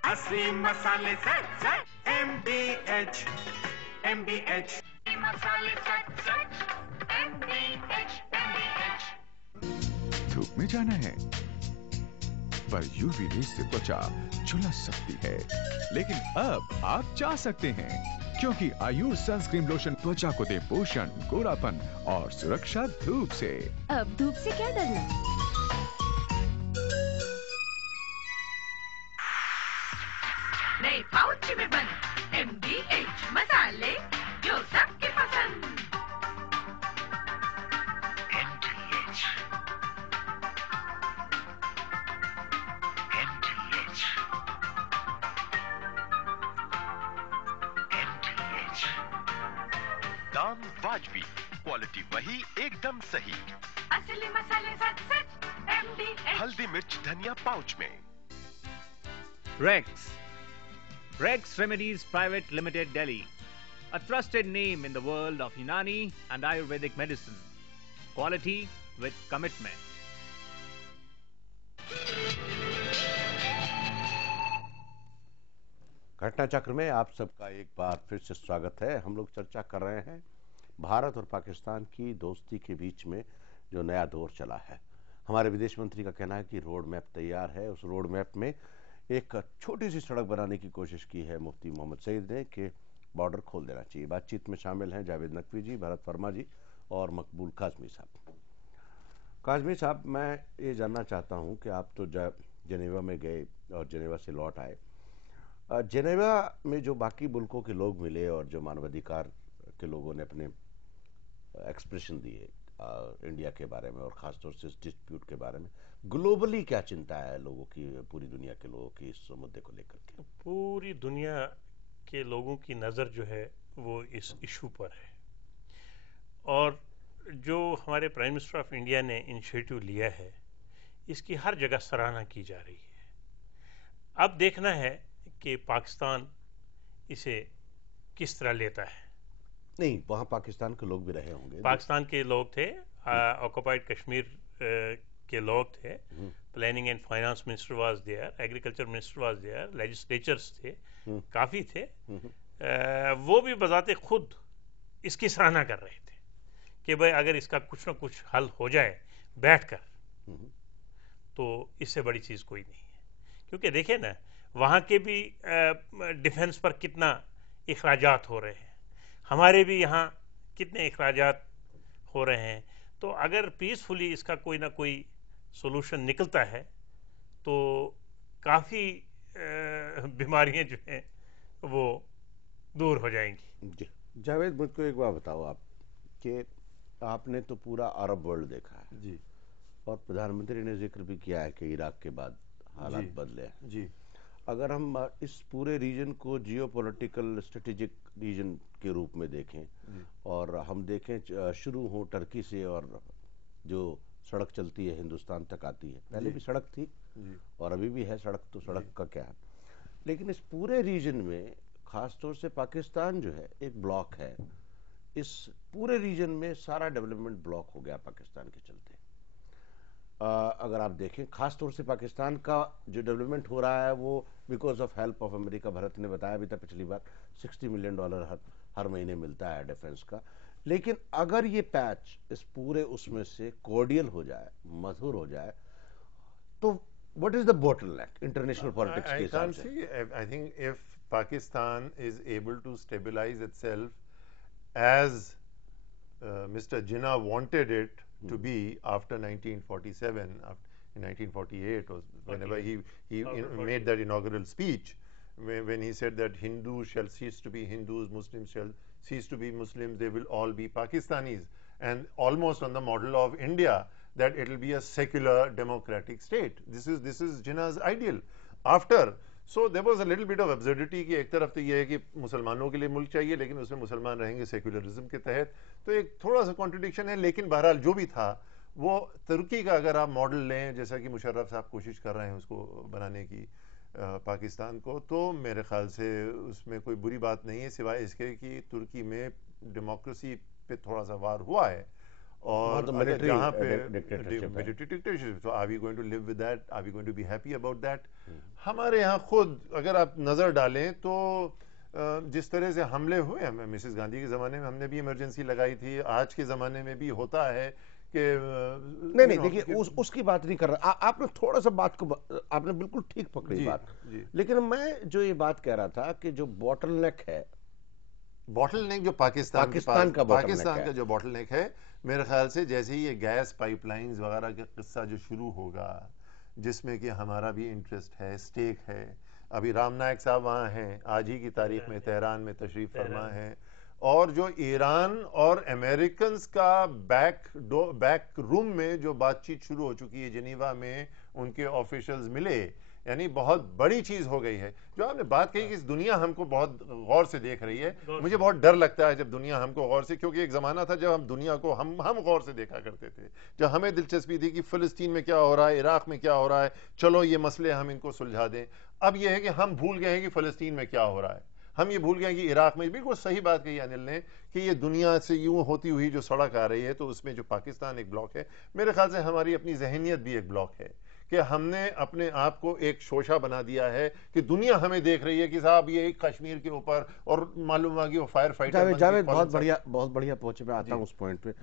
असली मसाले सच MDH मसाले सच MDH। धूप में जाना है पर यूवी रेस से त्वचा झुलस सकती है, लेकिन अब आप जा सकते हैं क्योंकि आयुष सनस्क्रीन लोशन त्वचा को दे पोषण, गोरापन और सुरक्षा धूप से। अब धूप से क्या डरना? नए पाउच में बंद MDH मसाले, जो सबके पसंद। MDH दाम वाजबी, क्वालिटी वही, एकदम सही। असली मसाले सच MDH। हल्दी मिर्च धनिया पाउच में। Rex Remedies Private Limited, Delhi, a trusted name in the world of Unani and Ayurvedic medicine. Quality with commitment. घटना चक्र में आप सबका एक बार फिर से स्वागत है। हम लोग चर्चा कर रहे हैं भारत और पाकिस्तान की दोस्ती के बीच में जो नया दौर चला है। हमारे विदेश मंत्री का कहना है कि रोड मैप तैयार है। उस रोड मैप में एक छोटी सी सड़क बनाने की कोशिश की है मुफ्ती मोहम्मद सईद ने कि बॉर्डर खोल देना चाहिए। बातचीत में शामिल हैं जावेद नकवी जी, भरत वर्मा जी और मकबूल काजमी साहब। काजमी साहब, मैं ये जानना चाहता हूँ कि आप तो जेनेवा में गए और जेनेवा से लौट आए। जेनेवा में जो बाकी मुल्कों के लोग मिले और जो मानवाधिकार के लोगों ने अपने एक्सप्रेशन दिए इंडिया के बारे में और ख़ासतौर से इस डिस्प्यूट के बारे में, ग्लोबली क्या चिंता है लोगों की, पूरी दुनिया के लोगों की इस मुद्दे को लेकर के? पूरी दुनिया के लोगों की नज़र जो है वो इस इशू पर है, और जो हमारे प्राइम मिनिस्टर ऑफ इंडिया ने इनिशिएटिव लिया है इसकी हर जगह सराहना की जा रही है। अब देखना है कि पाकिस्तान इसे किस तरह लेता है। नहीं, वहाँ पाकिस्तान के लोग भी रहे होंगे। पाकिस्तान के लोग थे, ऑक्युपाइड कश्मीर के लोग थे, planning and finance minister was there, agriculture minister was there, legislators थे, काफ़ी थे। वो भी बजाते खुद इसकी सराहना कर रहे थे कि भाई अगर इसका कुछ ना कुछ हल हो जाए बैठकर, तो इससे बड़ी चीज़ कोई नहीं है। क्योंकि देखिए ना, वहाँ के भी डिफेंस पर कितना इखराजात हो रहे हैं, हमारे भी यहाँ कितने इखराजात हो रहे हैं। तो अगर पीसफुली इसका कोई ना कोई सोल्यूशन निकलता है तो काफ़ी बीमारियाँ जो हैं वो दूर हो जाएंगी। जावेद, मुझको एक बात बताओ आप कि आपने तो पूरा अरब वर्ल्ड देखा है जी, और प्रधानमंत्री ने जिक्र भी किया है कि इराक के बाद हालात बदले हैं जी। अगर हम इस पूरे रीजन को जियोपॉलिटिकल स्ट्रेटेजिक रीजन के रूप में देखें और हम देखें शुरू हो टर्की से और जो सड़क चलती है हिंदुस्तान तक आती है, पहले भी सड़क थी और अभी भी है सड़क, तो सड़क का क्या है, लेकिन इस पूरे रीजन में खासतौर से पाकिस्तान जो है एक ब्लॉक है। इस पूरे रीजन में सारा डेवलपमेंट ब्लॉक हो गया पाकिस्तान के चलते। अगर आप देखें खासतौर से पाकिस्तान का जो डेवलपमेंट हो रहा है वो because of help of America. Bharat ने बताया भी था पिछली बार $60 मिलियन हर महीने मिलता है डिफेंस का। लेकिन अगर ये पैच इस पूरे उसमें से कोर्डियल हो जाए, मधुर हो जाए, तो what is the bottleneck international politics के हिसाब से? I think if Pakistan is able to stabilize itself as Mr. Jinnah wanted it to be after 1947, in 1948 was whenever he made that inaugural speech when he said that Hindus shall cease to be Hindus, Muslims shall cease to be Muslims, they will all be Pakistanis, and almost on the model of India, that it will be a secular democratic state. This is Jinnah's ideal. After, so there was a little bit of absurdity कि एक तरफ तो ये है कि मुसलमानों के लिए मुल्क चाहिए लेकिन उसमें मुसलमान रहेंगे सेक्युलरिज्म के तहत, तो एक थोड़ा सा कॉन्ट्रडिक्शन है. लेकिन बहरहाल जो भी था वो तुर्की का अगर आप मॉडल लें, जैसा कि मुशर्रफ साहब कोशिश कर रहे हैं उसको बनाने की पाकिस्तान को, तो मेरे ख्याल से उसमें कोई बुरी बात नहीं है, सिवाय इसके कि तुर्की में डेमोक्रेसी पे थोड़ा सा वार हुआ है और जहाँ पे मिलिट्री डिक्टेटरशिप, तो are we going to live with that, are we going to be happy about that? हमारे यहाँ खुद अगर आप नजर डालें तो जिस तरह से हमले हुए हैं, मिसेस गांधी के जमाने में हमने भी इमरजेंसी लगाई थी, आज के जमाने में भी होता है कि नहीं देखिए उसकी बात नहीं कर रहा. आपने थोड़ा सा बात को आपने बिल्कुल ठीक पकड़ी बात, लेकिन मैं जो ये बात कह रहा था कि जो बॉटलनेक है, बॉटलनेक जो पाकिस्तान का जो बॉटलनेक है, मेरे ख्याल से जैसे ही ये गैस पाइपलाइंस वगैरह का किस्सा जो शुरू होगा, जिसमें कि हमारा भी इंटरेस्ट है, स्टेक है. अभी राम नायक साहब वहाँ हैं, आज ही की तारीख में तेहरान में तशरीफ फरमा है, और जो ईरान और अमेरिकन का बैक रूम में जो बातचीत शुरू हो चुकी है जिनीवा में, उनके ऑफिशियल्स मिले, यानी बहुत बड़ी चीज हो गई है. जो आपने बात कही कि इस दुनिया हमको बहुत गौर से देख रही है, मुझे बहुत डर लगता है जब दुनिया हमको गौर से, क्योंकि एक जमाना था जब हम दुनिया को हम गौर से देखा करते थे, जब हमें दिलचस्पी थी कि फिलिस्तीन में क्या हो रहा है, इराक में क्या हो रहा है, चलो ये मसले हम इनको सुलझा दें. अब ये है कि हम भूल गए हैं कि फिलिस्तीन में क्या हो रहा है, हम ये भूल गए कि इराक में. बिल्कुल सही बात कही अनिल ने कि ये दुनिया से यूं होती हुई जो सड़क आ रही है, तो उसमें जो पाकिस्तान एक ब्लॉक है, मेरे ख्याल से हमारी अपनी जहनियत भी एक ब्लॉक है कि हमने अपने आप को एक शोशा बना दिया है कि दुनिया हमें देख रही है कि साहब ये एक कश्मीर के ऊपर, और मालूम हुआ कि वो फायर फाइटर. जावेद बहुत बढ़िया पहुंचे. मैं आता हूं उस पॉइंट पे,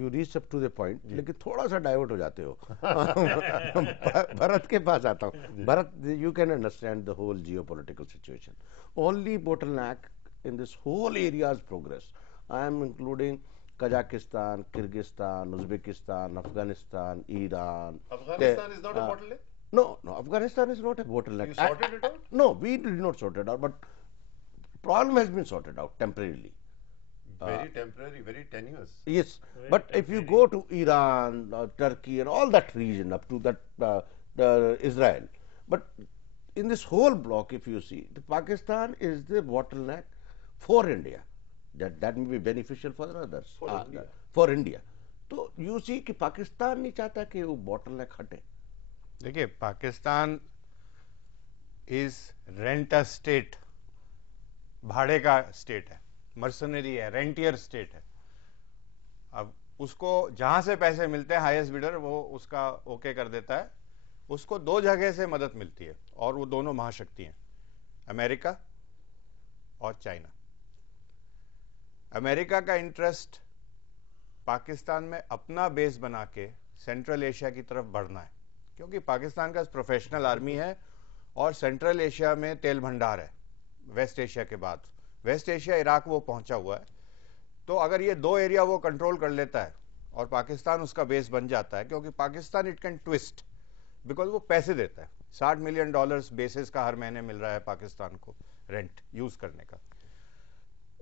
you reach up to the point, लेकिन थोड़ा सा डाइवर्ट हो जाते हो. भरत के पास आता हूं. Bharat, you can understand the whole geopolitical situation. Only bottleneck in this whole area's progress, I am including Kazakhstan, Kyrgyzstan, Uzbekistan, Afghanistan, Iran. Afghanistan is not a bottleneck? No, Afghanistan is not a bottleneck. You sorted it out? No, we did not sort it out, but problem has been sorted out temporarily. Very temporary, very tenuous. Yes, but if you go to Iran, Turkey and all that region up to that Israel, but in this whole block, if you see, the Pakistan is the bottleneck for India. That may be beneficial for others. For India. तो you see कि पाकिस्तान नहीं चाहता कि वो bottleneck हटे. देखिए, Pakistan is rent a state, भाड़े का स्टेट है, मर्सनरी है, रेंटियर स्टेट है. अब उसको जहां से पैसे मिलते हैं, हाईएस्ट बिडर वो उसका ओके कर देता है. उसको दो जगह से मदद मिलती है और वो दोनों महाशक्ति हैं, अमेरिका और चाइना. अमेरिका का इंटरेस्ट पाकिस्तान में अपना बेस बना के सेंट्रल एशिया की तरफ बढ़ना है, क्योंकि पाकिस्तान का प्रोफेशनल आर्मी है और सेंट्रल एशिया में तेल भंडार है. वेस्ट एशिया के बाद वेस्ट एशिया, इराक वो पहुंचा हुआ है. तो अगर ये दो एरिया वो कंट्रोल कर लेता है और पाकिस्तान उसका बेस बन जाता है, क्योंकि Pakistan it can twist, because वो पैसे देता है. $60 मिलियन बेसिस का हर महीने मिल रहा है पाकिस्तान को रेंट यूज करने का.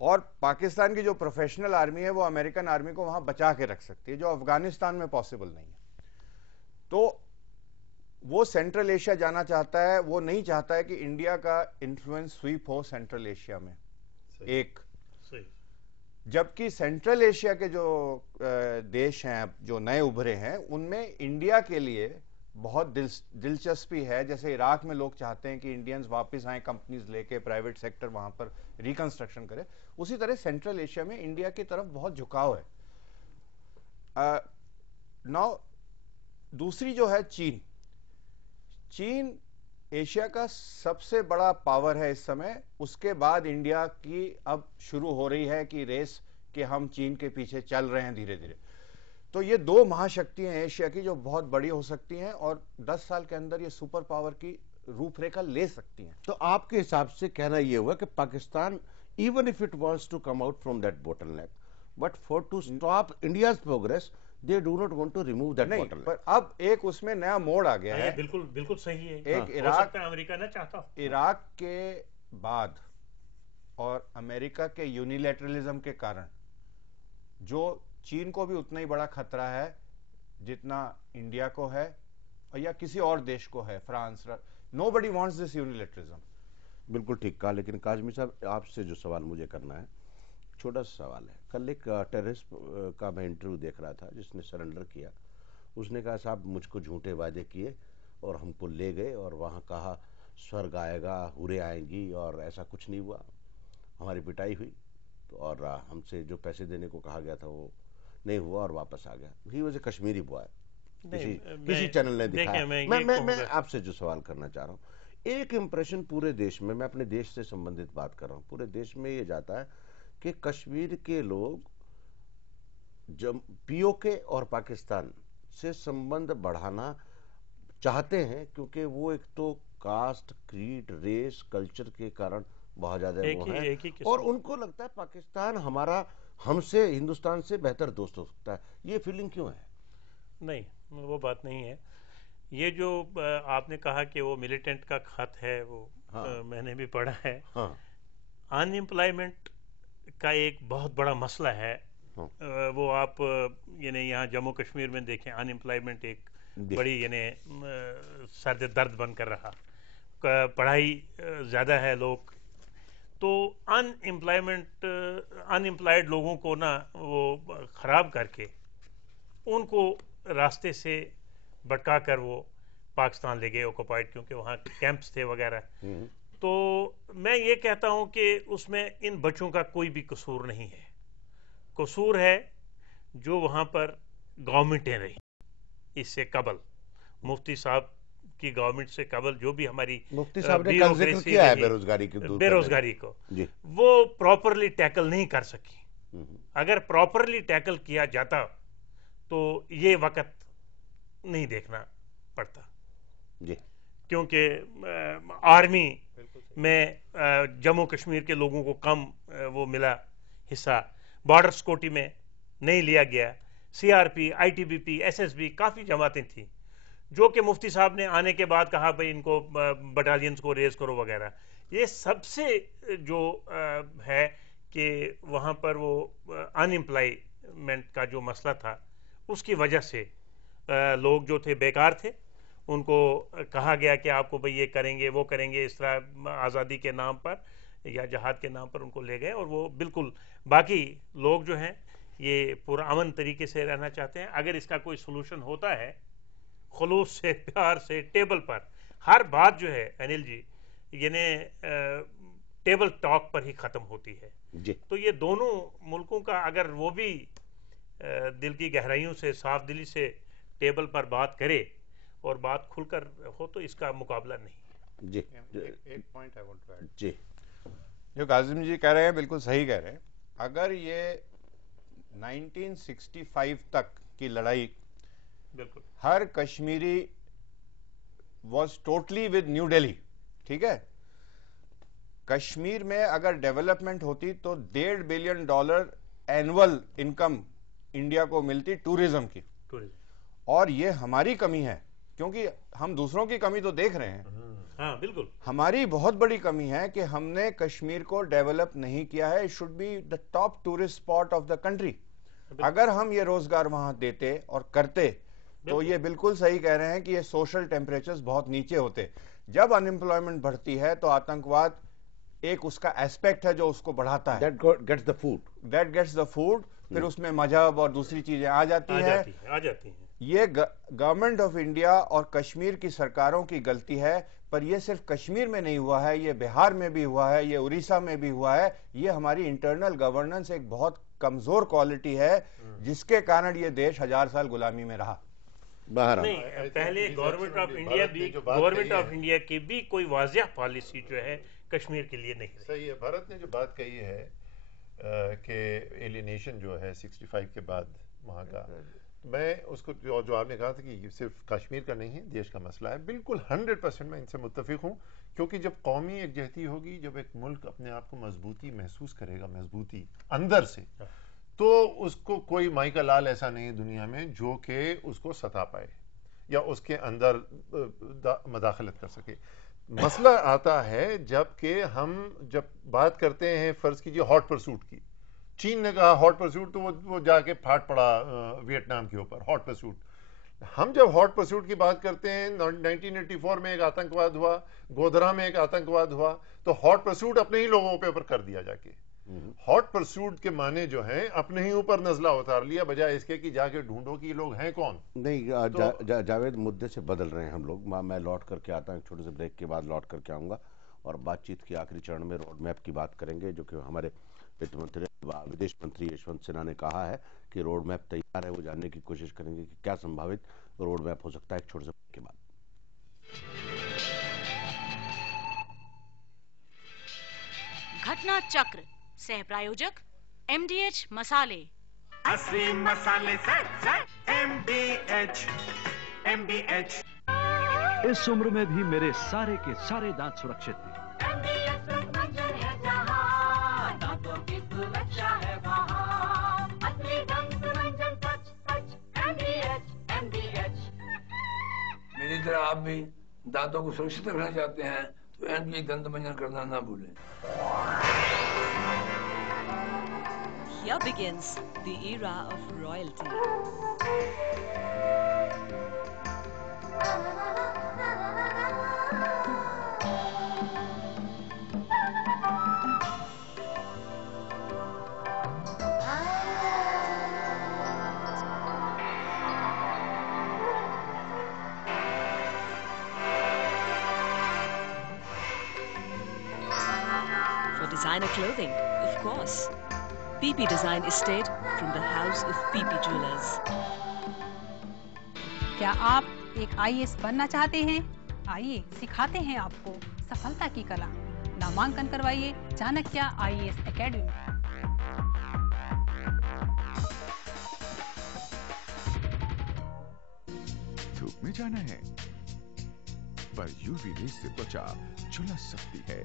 और पाकिस्तान की जो प्रोफेशनल आर्मी है वो अमेरिकन आर्मी को वहां बचा के रख सकती है, जो अफगानिस्तान में पॉसिबल नहीं है. तो वो सेंट्रल एशिया जाना चाहता है, वो नहीं चाहता है कि इंडिया का इन्फ्लुएंस स्वीप हो सेंट्रल एशिया में. एक जबकि सेंट्रल एशिया के जो देश हैं जो नए उभरे हैं, उनमें इंडिया के लिए बहुत दिलचस्पी है. जैसे इराक में लोग चाहते हैं कि इंडियंस वापस आए, कंपनीज लेके, प्राइवेट सेक्टर वहां पर रिकंस्ट्रक्शन करे. उसी तरह सेंट्रल एशिया में इंडिया की तरफ बहुत झुकाव है. नाउ दूसरी जो है चीन एशिया का सबसे बड़ा पावर है इस समय. उसके बाद इंडिया की अब शुरू हो रही है कि रेस कि हम चीन के पीछे चल रहे हैं धीरे धीरे. तो ये दो महाशक्तियां एशिया की जो बहुत बड़ी हो सकती हैं और 10 साल के अंदर ये सुपर पावर की रूपरेखा ले सकती हैं. तो आपके हिसाब से कहना ये हुआ कि Pakistan, even if it wants to come out from that bottleneck, but for to stop India's progress, they do not want to remove that bottleneck. पर अब एक उसमें नया मोड़ आ गया है. बिल्कुल सही है. एक इराक, अमेरिका ना चाहता. इराक के बाद और अमेरिका के यूनिलैटरलिज्म के कारण जो चीन को भी उतना ही बड़ा खतरा है जितना इंडिया को है और या किसी और देश को है, France. Nobody wants this unilateralism. बिल्कुल ठीक कहा, लेकिन काजमी साहब आपसे जो सवाल मुझे करना है, छोटा सा सवाल है। कल एक टेररिस्ट का मैं इंटरव्यू देख रहा था जिसने सरेंडर किया। उसने कहा साहब मुझको झूठे वादे किए और हमको ले गए और वहाँ कहा स्वर्ग आएगा, हुरे आएंगी, और ऐसा कुछ नहीं हुआ। हमारी पिटाई हुई तो और हमसे जो पैसे देने को कहा गया था वो नहीं हुआ और वापस आ गया। He was a Kashmiri boy, किसी चैनल ने दिखाया। मैं आपसे जो सवाल करना चाह रहा हूँ, एक इंप्रेशन पूरे देश में, मैं अपने देश से संबंधित बात कर रहा हूँ, पूरे देश में ये जाता है कि कश्मीर के लोग जब पीओके और पाकिस्तान से संबंध बढ़ाना चाहते हैं क्योंकि वो एक तो कास्ट, क्रीड, रेस, कल्चर के कारण बहुत ज्यादा वो है और उनको लगता है पाकिस्तान हमारा, हमसे, हिंदुस्तान से बेहतर दोस्त हो सकता है। ये फीलिंग क्यों है? नहीं, वो बात नहीं है। ये जो आपने कहा कि वो मिलिटेंट का खत है, वो मैंने भी पढ़ा है। अनएम्प्लॉयमेंट का एक बहुत बड़ा मसला है। वो आप यानी यहाँ जम्मू कश्मीर में देखें, अनएम्प्लॉयमेंट एक बड़ी यानी सर दर्द बनकर रहा। पढ़ाई ज़्यादा है लोग, तो अनएम्प्लॉयड लोगों को ना वो ख़राब करके उनको रास्ते से भटका कर वो पाकिस्तान ले गए, ऑक्युपाइड, क्योंकि वहाँ कैंप्स थे वगैरह। तो मैं ये कहता हूँ कि उसमें इन बच्चों का कोई भी कसूर नहीं है। कसूर है जो वहाँ पर गवर्नमेंटें रही इससे कबल, मुफ्ती साहब की गवर्नमेंट से कबल, जो भी हमारी मुफ्ती साहब ने कल जिक्र किया है बेरोजगारी को जी, वो प्रॉपरली टैकल नहीं कर सकी। अगर प्रॉपरली टैकल किया जाता तो ये वक्त नहीं देखना पड़ता जी, क्योंकि आर्मी में जम्मू कश्मीर के लोगों को कम वो मिला हिस्सा, बॉर्डर सिक्योरिटी में नहीं लिया गया। सीआरपी, आईटीबीपी, एसएसबी, काफ़ी जमातें थी जो कि मुफ्ती साहब ने आने के बाद कहा भाई इनको बटालियंस को रेज करो वगैरह। ये सबसे जो है कि वहाँ पर वो अनएम्प्लॉयमेंट का जो मसला था उसकी वजह से लोग जो थे बेकार थे, उनको कहा गया कि आपको भाई ये करेंगे वो करेंगे, इस तरह आज़ादी के नाम पर या जहाद के नाम पर उनको ले गए। और वो बिल्कुल बाकी लोग जो हैं ये पूरा अमन तरीके से रहना चाहते हैं। अगर इसका कोई सोल्यूशन होता है खुलूस से, प्यार से, टेबल पर, हर बात जो है अनिल जी यानी टेबल टॉक पर ही ख़त्म होती है जी। तो ये दोनों मुल्कों का अगर वो भी दिल की गहराइयों से, साफ दिली से टेबल पर बात करे और बात खुलकर हो तो इसका मुकाबला नहीं जी। एक point I want to add जी, जो काजिम जी कह रहे हैं बिल्कुल सही कह रहे हैं। अगर ये 1965 तक की लड़ाई बिल्कुल हर Kashmiri was totally with New Delhi, ठीक है, कश्मीर में अगर डेवलपमेंट होती तो $1.5 बिलियन एनुअल इनकम इंडिया को मिलती टूरिज्म की। और ये हमारी कमी है क्योंकि हम दूसरों की कमी तो देख रहे हैं। हाँ बिल्कुल, हमारी बहुत बड़ी कमी है कि हमने कश्मीर को डेवलप नहीं किया है। It should be the top tourist spot of the country. अगर हम ये रोजगार वहां देते और करते तो ये बिल्कुल सही कह रहे हैं कि ये सोशल टेम्परेचर्स बहुत नीचे होते। जब अनएम्प्लॉयमेंट बढ़ती है तो आतंकवाद एक उसका एस्पेक्ट है जो उसको बढ़ाता है। दैट गेट्स द फूड, फिर उसमें मजहब और दूसरी चीजें आ जाती हैं। ये गवर्नमेंट ऑफ इंडिया और कश्मीर की सरकारों की गलती है, पर ये सिर्फ कश्मीर में नहीं हुआ है, ये बिहार में भी हुआ है, ये उड़ीसा में भी हुआ है। ये हमारी इंटरनल गवर्नेंस एक बहुत कमजोर क्वालिटी है जिसके कारण ये देश 1000 साल गुलामी में रहा। बाहर नहीं, पहले गवर्नमेंट ऑफ इंडिया की भी कोई वाज़िह पॉलिसी जो है कश्मीर के लिए नहीं सही है। भारत ने जो बात कही है कि एलिनेशन जो है 65 के बाद वहाँ का, मैं उसको जो आपने कहा था कि ये सिर्फ कश्मीर का नहीं है, देश का मसला है, बिल्कुल 100% मैं इनसे मुत्तफिक हूँ। क्योंकि जब कौमी एकजहती होगी, जब एक मुल्क अपने आप को मजबूती महसूस करेगा, मजबूती अंदर से, तो उसको कोई माइका लाल ऐसा नहीं है दुनिया में जो कि उसको सता पाए या उसके अंदर मदाखलत कर सके। मसला आता है जबकि हम जब बात करते हैं फर्ज कीजिए हॉट परसूट की। चीन ने कहा हॉट परसूट, तो वो जाके फाट पड़ा वियतनाम के ऊपर हॉट परसूट। हम जब हॉट परसूट की बात करते हैं, 1984 में एक आतंकवाद हुआ, गोधरा में एक आतंकवाद हुआ, तो हॉट परसूट अपने ही लोगों के ऊपर कर दिया जाके। हॉट परसूट के माने जो हैं अपने ही ऊपर नजला उतार लिया, बजाय इसके कि जाके ढूंढो कि ये लोग हैं कौन। नहीं, जावेद मुद्दे से बदल रहे हैं हम लोग। मैं लौट करके आता हूँ, छोटे से ब्रेक के बाद लौट करके आऊँगा और बातचीत के आखिरी चरण में रोड मैप की बात करेंगे, जो कि हमारे वित्त मंत्री विदेश मंत्री यशवंत सिन्हा ने कहा है कि रोड मैप तैयार है। वो जानने की कोशिश करेंगे कि क्या संभावित रोड मैप हो सकता है एक छोटे से ब्रेक के बाद। घटना चक्र सह प्रायोजक MDH मसाले। असली मसाले सच MDH। MDH। इस उम्र में भी मेरे सारे के सारे दांत सुरक्षित हैं। दांतों की सुरक्षा है वहाँ, असली दंत मंजन सच सच MDH। मेरी तरह आप भी दांतों को सुरक्षित रखना चाहते हैं तो MDH दंत मंजन करना ना भूलें। Here begins the era of royalty. For designer clothing, of course. PP Design Estate from the house of PP Jewelers. क्या आप एक IAS बनना चाहते हैं? आइए सिखाते हैं आपको सफलता की कला। नामांकन करवाइए चाणक्य IAS एकेडमी। धूप में जाना है पर यूवी रेस से त्वचा झुलस सकती है,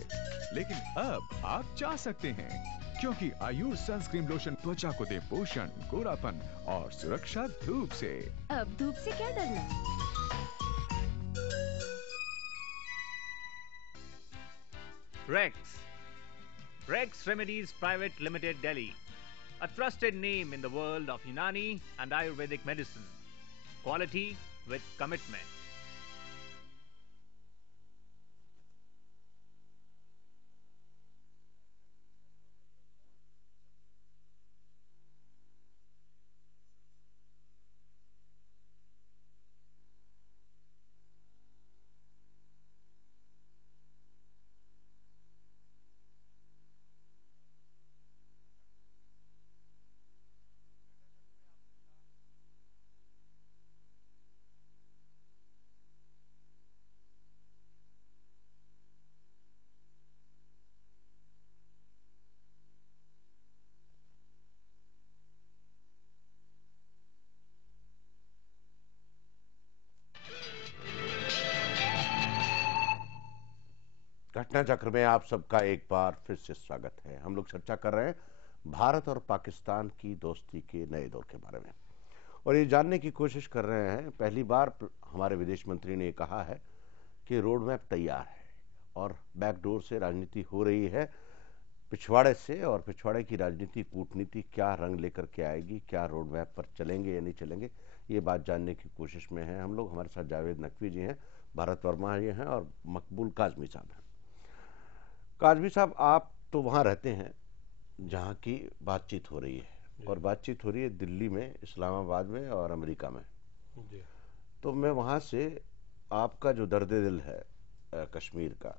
लेकिन अब आप जा सकते हैं क्योंकि आयुष सनस्क्रीन लोशन त्वचा को दे पोषण, गोरापन और सुरक्षा धूप से। अब धूप से क्या डरना? Rex Remedies Private Limited, Delhi. A trusted name in the world of Unani and Ayurvedic medicine. Quality with commitment. घटना चक्र में आप सबका एक बार फिर से स्वागत है। हम लोग चर्चा कर रहे हैं भारत और पाकिस्तान की दोस्ती के नए दौर के बारे में और ये जानने की कोशिश कर रहे हैं। पहली बार हमारे विदेश मंत्री ने कहा है कि रोड मैप तैयार है और बैकडोर से राजनीति हो रही है पिछवाड़े से, और पिछवाड़े की राजनीति कूटनीति क्या रंग लेकर के आएगी, क्या रोड मैप पर चलेंगे या नहीं चलेंगे, ये बात जानने की कोशिश में है हम लोग। हमारे साथ जावेद नकवी जी हैं, भारत वर्मा जी हैं और मकबूल काजमी साहब हैं। काजमी साहब, आप तो वहाँ रहते हैं जहाँ की बातचीत हो रही है और बातचीत हो रही है दिल्ली में, इस्लामाबाद में और अमेरिका में। तो मैं वहाँ से आपका जो दर्द दिल है कश्मीर का,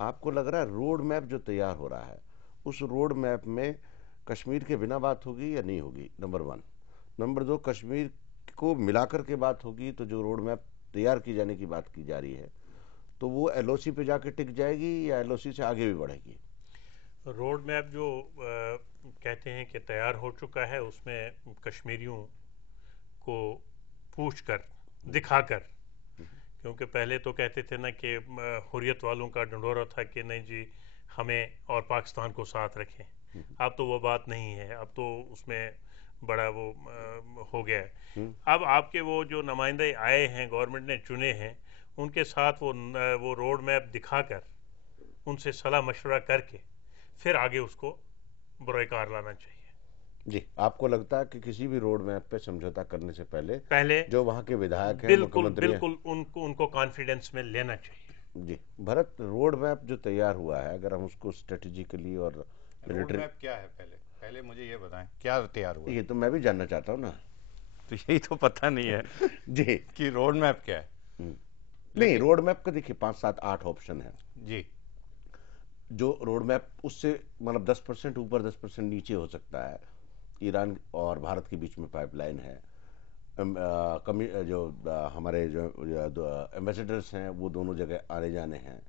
आपको लग रहा है रोड मैप जो तैयार हो रहा है उस रोड मैप में कश्मीर के बिना बात होगी या नहीं होगी, नंबर 1। नंबर 2, कश्मीर को मिलाकर के बात होगी तो जो रोड मैप तैयार की जाने की बात की जा रही है तो वो LOC पे जाके टिक जाएगी या LOC से आगे भी बढ़ेगी? रोड मैप जो कहते हैं कि तैयार हो चुका है, उसमें कश्मीरियों को पूछकर, दिखाकर, क्योंकि पहले तो कहते थे ना कि हुर्रियत वालों का ढंढोरा था कि नहीं जी हमें और पाकिस्तान को साथ रखें। अब तो वो बात नहीं है, अब तो उसमें बड़ा वो हो गया है। अब आपके वो जो नुमाइंदे आए हैं, गवर्नमेंट ने चुने हैं, उनके साथ वो रोड मैप दिखाकर उनसे सलाह मशवरा करके फिर आगे उसको बरोकार लाना चाहिए। जी, आपको लगता है कि किसी भी रोड मैप पे समझौता करने से पहले जो वहाँ के विधायक हैं, बिल्कुल मुख्यमंत्री हैं, बिल्कुल उनको कॉन्फिडेंस में लेना चाहिए। जी भरत, रोड मैप जो तैयार हुआ है, अगर हम उसको स्ट्रेटेजिकली और रोड मैप क्या है, पहले मुझे ये बताएं क्या तैयार हुआ? ये तो मैं भी जानना चाहता हूँ ना। तो यही तो पता नहीं है जी कि रोड मैप क्या है। नहीं, रोड मैप का देखिए 5, 7, 8 ऑप्शन है जी। जो रोड मैप उससे मतलब 10% ऊपर 10% नीचे हो सकता है। ईरान और भारत के बीच में पाइपलाइन है, हमारे जो एम्बेसडर्स हैं वो दोनों जगह आने जाने हैं,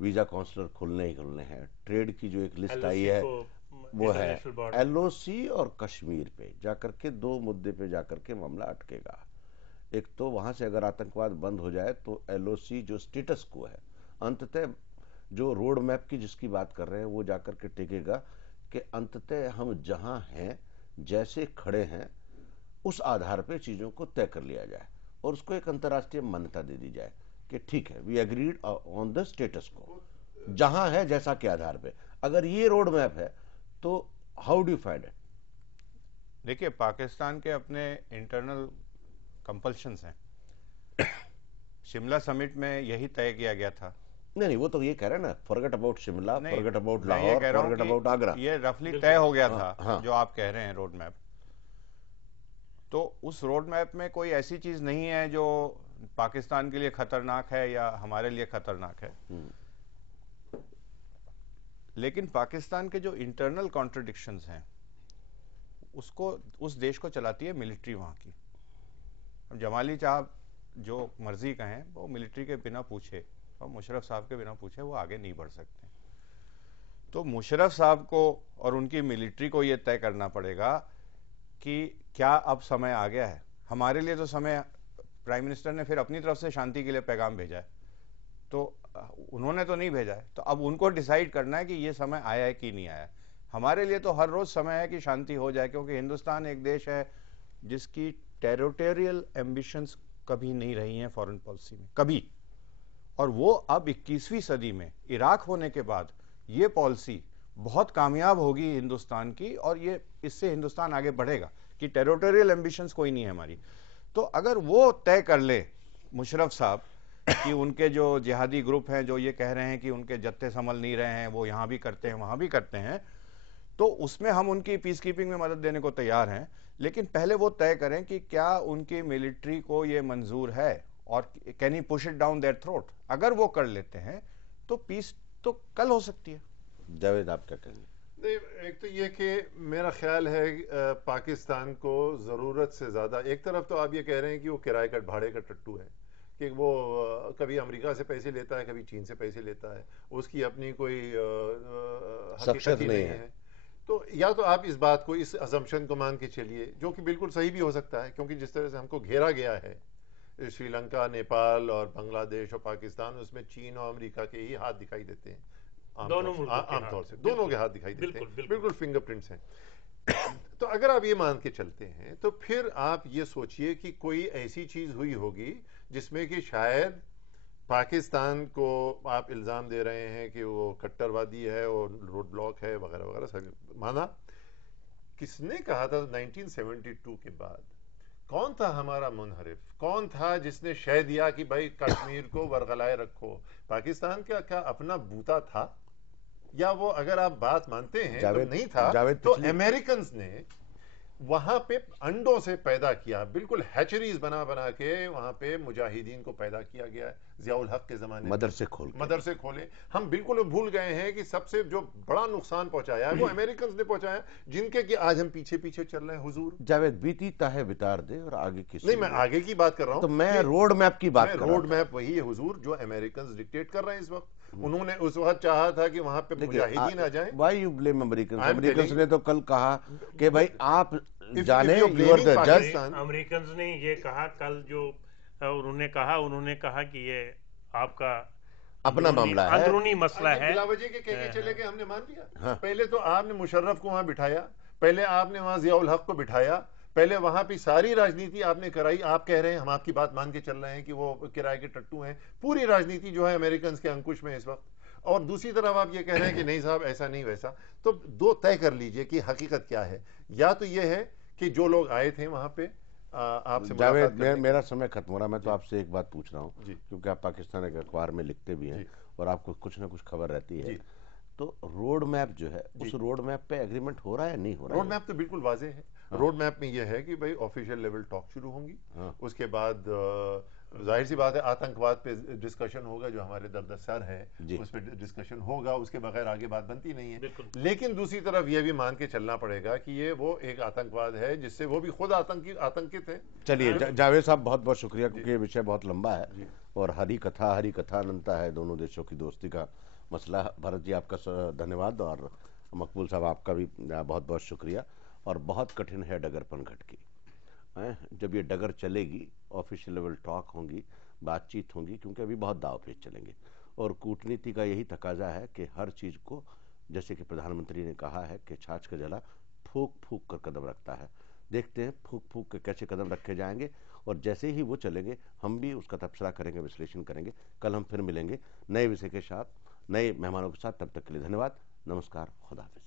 वीजा काउंसलर खुलने ही खुलने हैं, ट्रेड की जो एक लिस्ट आई है वो है एलओसी और कश्मीर पे जाकर के 2 मुद्दे पे जाकर के मामला अटकेगा। एक तो वहां से अगर आतंकवाद बंद हो जाए तो एलओसी जो स्टेटस को है, अंततः जो रोड मैप की जिसकी बात कर रहे हैं वो जाकर के टिकेगा कि अंततः हम जहां हैं जैसे खड़े हैं उस आधार पे चीजों को तय कर लिया जाए और उसको एक अंतर्राष्ट्रीय मान्यता दे दी जाए कि ठीक है, we agreed on the status quo, जहां है जैसा के आधार पे। अगर ये रोड मैप है तो how do you find it? देखिए, पाकिस्तान के अपने इंटरनल कंपल्शंस हैं। शिमला समिट में यही तय किया गया था। नहीं, वो तो ये कह रहे हैं ना, forget about Shimla, forget about Lahore, forget about Agra. ये रफली तय हो गया था जो आप कह रहे हैं रोड मैप। तो उस रोड मैप में कोई ऐसी चीज नहीं है जो पाकिस्तान के लिए खतरनाक है या हमारे लिए खतरनाक है। लेकिन पाकिस्तान के जो इंटरनल कॉन्ट्रडिक्शंस हैं उसको, उस देश को चलाती है मिलिट्री वहां की। अब जमाली साहब जो मर्जी कहें, वो मिलिट्री के बिना पूछे और मुशर्रफ साहब के बिना पूछे वो आगे नहीं बढ़ सकते। तो मुशर्रफ साहब को और उनकी मिलिट्री को ये तय करना पड़ेगा कि क्या अब समय आ गया है। हमारे लिए तो समय, प्राइम मिनिस्टर ने फिर अपनी तरफ से शांति के लिए पैगाम भेजा है, तो उन्होंने तो नहीं भेजा है, तो अब उनको डिसाइड करना है कि ये समय आया है कि नहीं आया। हमारे लिए तो हर रोज समय है कि शांति हो जाए, क्योंकि हिंदुस्तान एक देश है जिसकी टेरिटोरियल एम्बिशंस कभी नहीं रही हैं फॉरेन पॉलिसी में, कभी। और वो अब 21वीं सदी में इराक होने के बाद ये पॉलिसी बहुत कामयाब होगी हिंदुस्तान की, और ये इससे हिंदुस्तान आगे बढ़ेगा कि टेरिटोरियल एम्बिशंस कोई नहीं है हमारी। तो अगर वो तय कर ले मुशर्रफ साहब कि उनके जो जिहादी ग्रुप हैं जो ये कह रहे हैं कि उनके जत्थे संभल नहीं रहे हैं, वो यहां भी करते हैं वहां भी करते हैं, तो उसमें हम उनकी पीस कीपिंग में मदद देने को तैयार हैं। लेकिन पहले वो तय करें कि क्या उनकी मिलिट्री को ये मंजूर है और can he push it down their throat. अगर वो कर लेते हैं तो पीस तो कल हो सकती है। जावेद, आप क्या कहेंगे? एक तो ये कि मेरा ख्याल है पाकिस्तान को ज़रूरत से ज़्यादा, एक तरफ तो आप ये कह रहे हैं कि वो किराए का भाड़े का टट्टू है कि वो कभी अमेरिका से पैसे लेता है, कभी चीन से पैसे लेता है, उसकी अपनी कोई हकीकत ही नहीं है। तो या तो आप इस बात को, इस असम्पशन को मान के चलिए, जो कि बिल्कुल सही भी हो सकता है, क्योंकि जिस तरह से हमको घेरा गया है श्रीलंका, नेपाल और बांग्लादेश और पाकिस्तान, उसमें चीन और अमेरिका के ही हाथ दिखाई देते हैं आमतौर से, दोनों के हाथ दिखाई देते हैं, बिल्कुल फिंगरप्रिंट्स हैं। तो अगर आप ये मान के चलते हैं तो फिर आप ये सोचिए कि कोई ऐसी चीज हुई होगी जिसमें कि शायद पाकिस्तान को आप इल्जाम दे रहे हैं कि वो कट्टरवादी है और रोड ब्लॉक है वगैरह वगैरह सब माना। किसने कहा था 1972 के बाद? कौन था हमारा मुनहरिफ? कौन था जिसने शह दिया कि भाई कश्मीर को वरगलाए रखो? पाकिस्तान का क्या अपना बूता था? या वो, अगर आप बात मानते हैं तो नहीं था, तो अमेरिकन ने वहां पे अंडों से पैदा किया, बिल्कुल हैचरीज बना बना के वहां पे मुजाहिदीन को पैदा किया गया है। ज़ियाउल हक के जमाने मदरसे खोले। हम बिल्कुल भूल गए हैं कि सबसे जो बड़ा नुकसान पहुंचाया है वो अमेरिकन ने पहुंचाया, जिनके कि आज हम पीछे पीछे चल रहे हैं। हुजूर जावेद, बीती ताहे बितार दे और आगे की नहीं, मैं आगे की बात कर रहा हूं। तो मैं रोड मैप की बात कर रहा हूं। रोड मैप वही है हुजूर जो अमेरिकन डिक्टेट कर रहे हैं इस वक्त। उन्होंने उस वक्त चाहा था कि वहां पे मुजाहिदीन आ जाए। Why you blame American? American ने तो कल कहा कि भाई आप जाने, यू आर द जज। अमेरिकन ने ये कहा कल, जो उन्होंने कहा कि ये आपका अपना मामला है, अंदरूनी मसला है। बिला वजह के कह चले के हमने मान लिया। पहले तो आपने मुशर्रफ को वहां बिठाया, पहले आपने वहां ज़ियाउल हक को बिठाया, पहले वहां पे सारी राजनीति आपने कराई, आप कह रहे हैं, हम आपकी बात मान के चल रहे हैं कि वो किराए के टट्टू हैं, पूरी राजनीति जो है अमेरिकन के अंकुश में इस वक्त, और दूसरी तरफ आप ये कह रहे हैं कि नहीं साहब ऐसा नहीं वैसा। तो दो तय कर लीजिए कि हकीकत क्या है। या तो ये है कि जो लोग आए थे वहां पे आपसे जावेद, मेरा समय खत्म हो रहा है, मैं तो आपसे एक बात पूछ रहा हूँ, क्योंकि आप पाकिस्तान के अखबार में लिखते भी हैं और आपको कुछ ना कुछ खबर रहती है, तो रोड मैप जो है, उस रोड मैप पे एग्रीमेंट हो रहा है नहीं हो रहा है? रोड मैप तो बिल्कुल वाजे है। रोड मैप में यह है कि भाई ऑफिशियल लेवल टॉक शुरू होंगी, उसके बाद जाहिर सी बात है आतंकवाद पे डिस्कशन होगा, जो हमारे दर्द सर है उस पर डिस्कशन होगा, उसके बगैर आगे बात बनती नहीं है। लेकिन दूसरी तरफ यह भी मान के चलना पड़ेगा कि ये वो एक आतंकवाद है जिससे वो भी खुद आतंकित है। चलिए जावेद साहब, बहुत बहुत शुक्रिया, क्योंकि ये विषय बहुत लंबा है और हरी कथा अनंता है, दोनों देशों की दोस्ती का मसला। भरत जी आपका धन्यवाद, और मकबूल साहब आपका भी बहुत बहुत शुक्रिया। और बहुत कठिन है डगर पनघट की, जब ये डगर चलेगी, ऑफिशियल लेवल टॉक होंगी, बातचीत होंगी, क्योंकि अभी बहुत दाव पेच चलेंगे। और कूटनीति का यही तकाजा है कि हर चीज़ को, जैसे कि प्रधानमंत्री ने कहा है कि छाछ का जला फूक फूक कर कदम रखता है। देखते हैं फूक फूक के कैसे कदम रखे जाएंगे, और जैसे ही वो चलेंगे हम भी उसका तबसरा करेंगे, विश्लेषण करेंगे। कल हम फिर मिलेंगे नए विषय के साथ, नए मेहमानों के साथ। तब तक के लिए धन्यवाद, नमस्कार, खुदा हाफिज।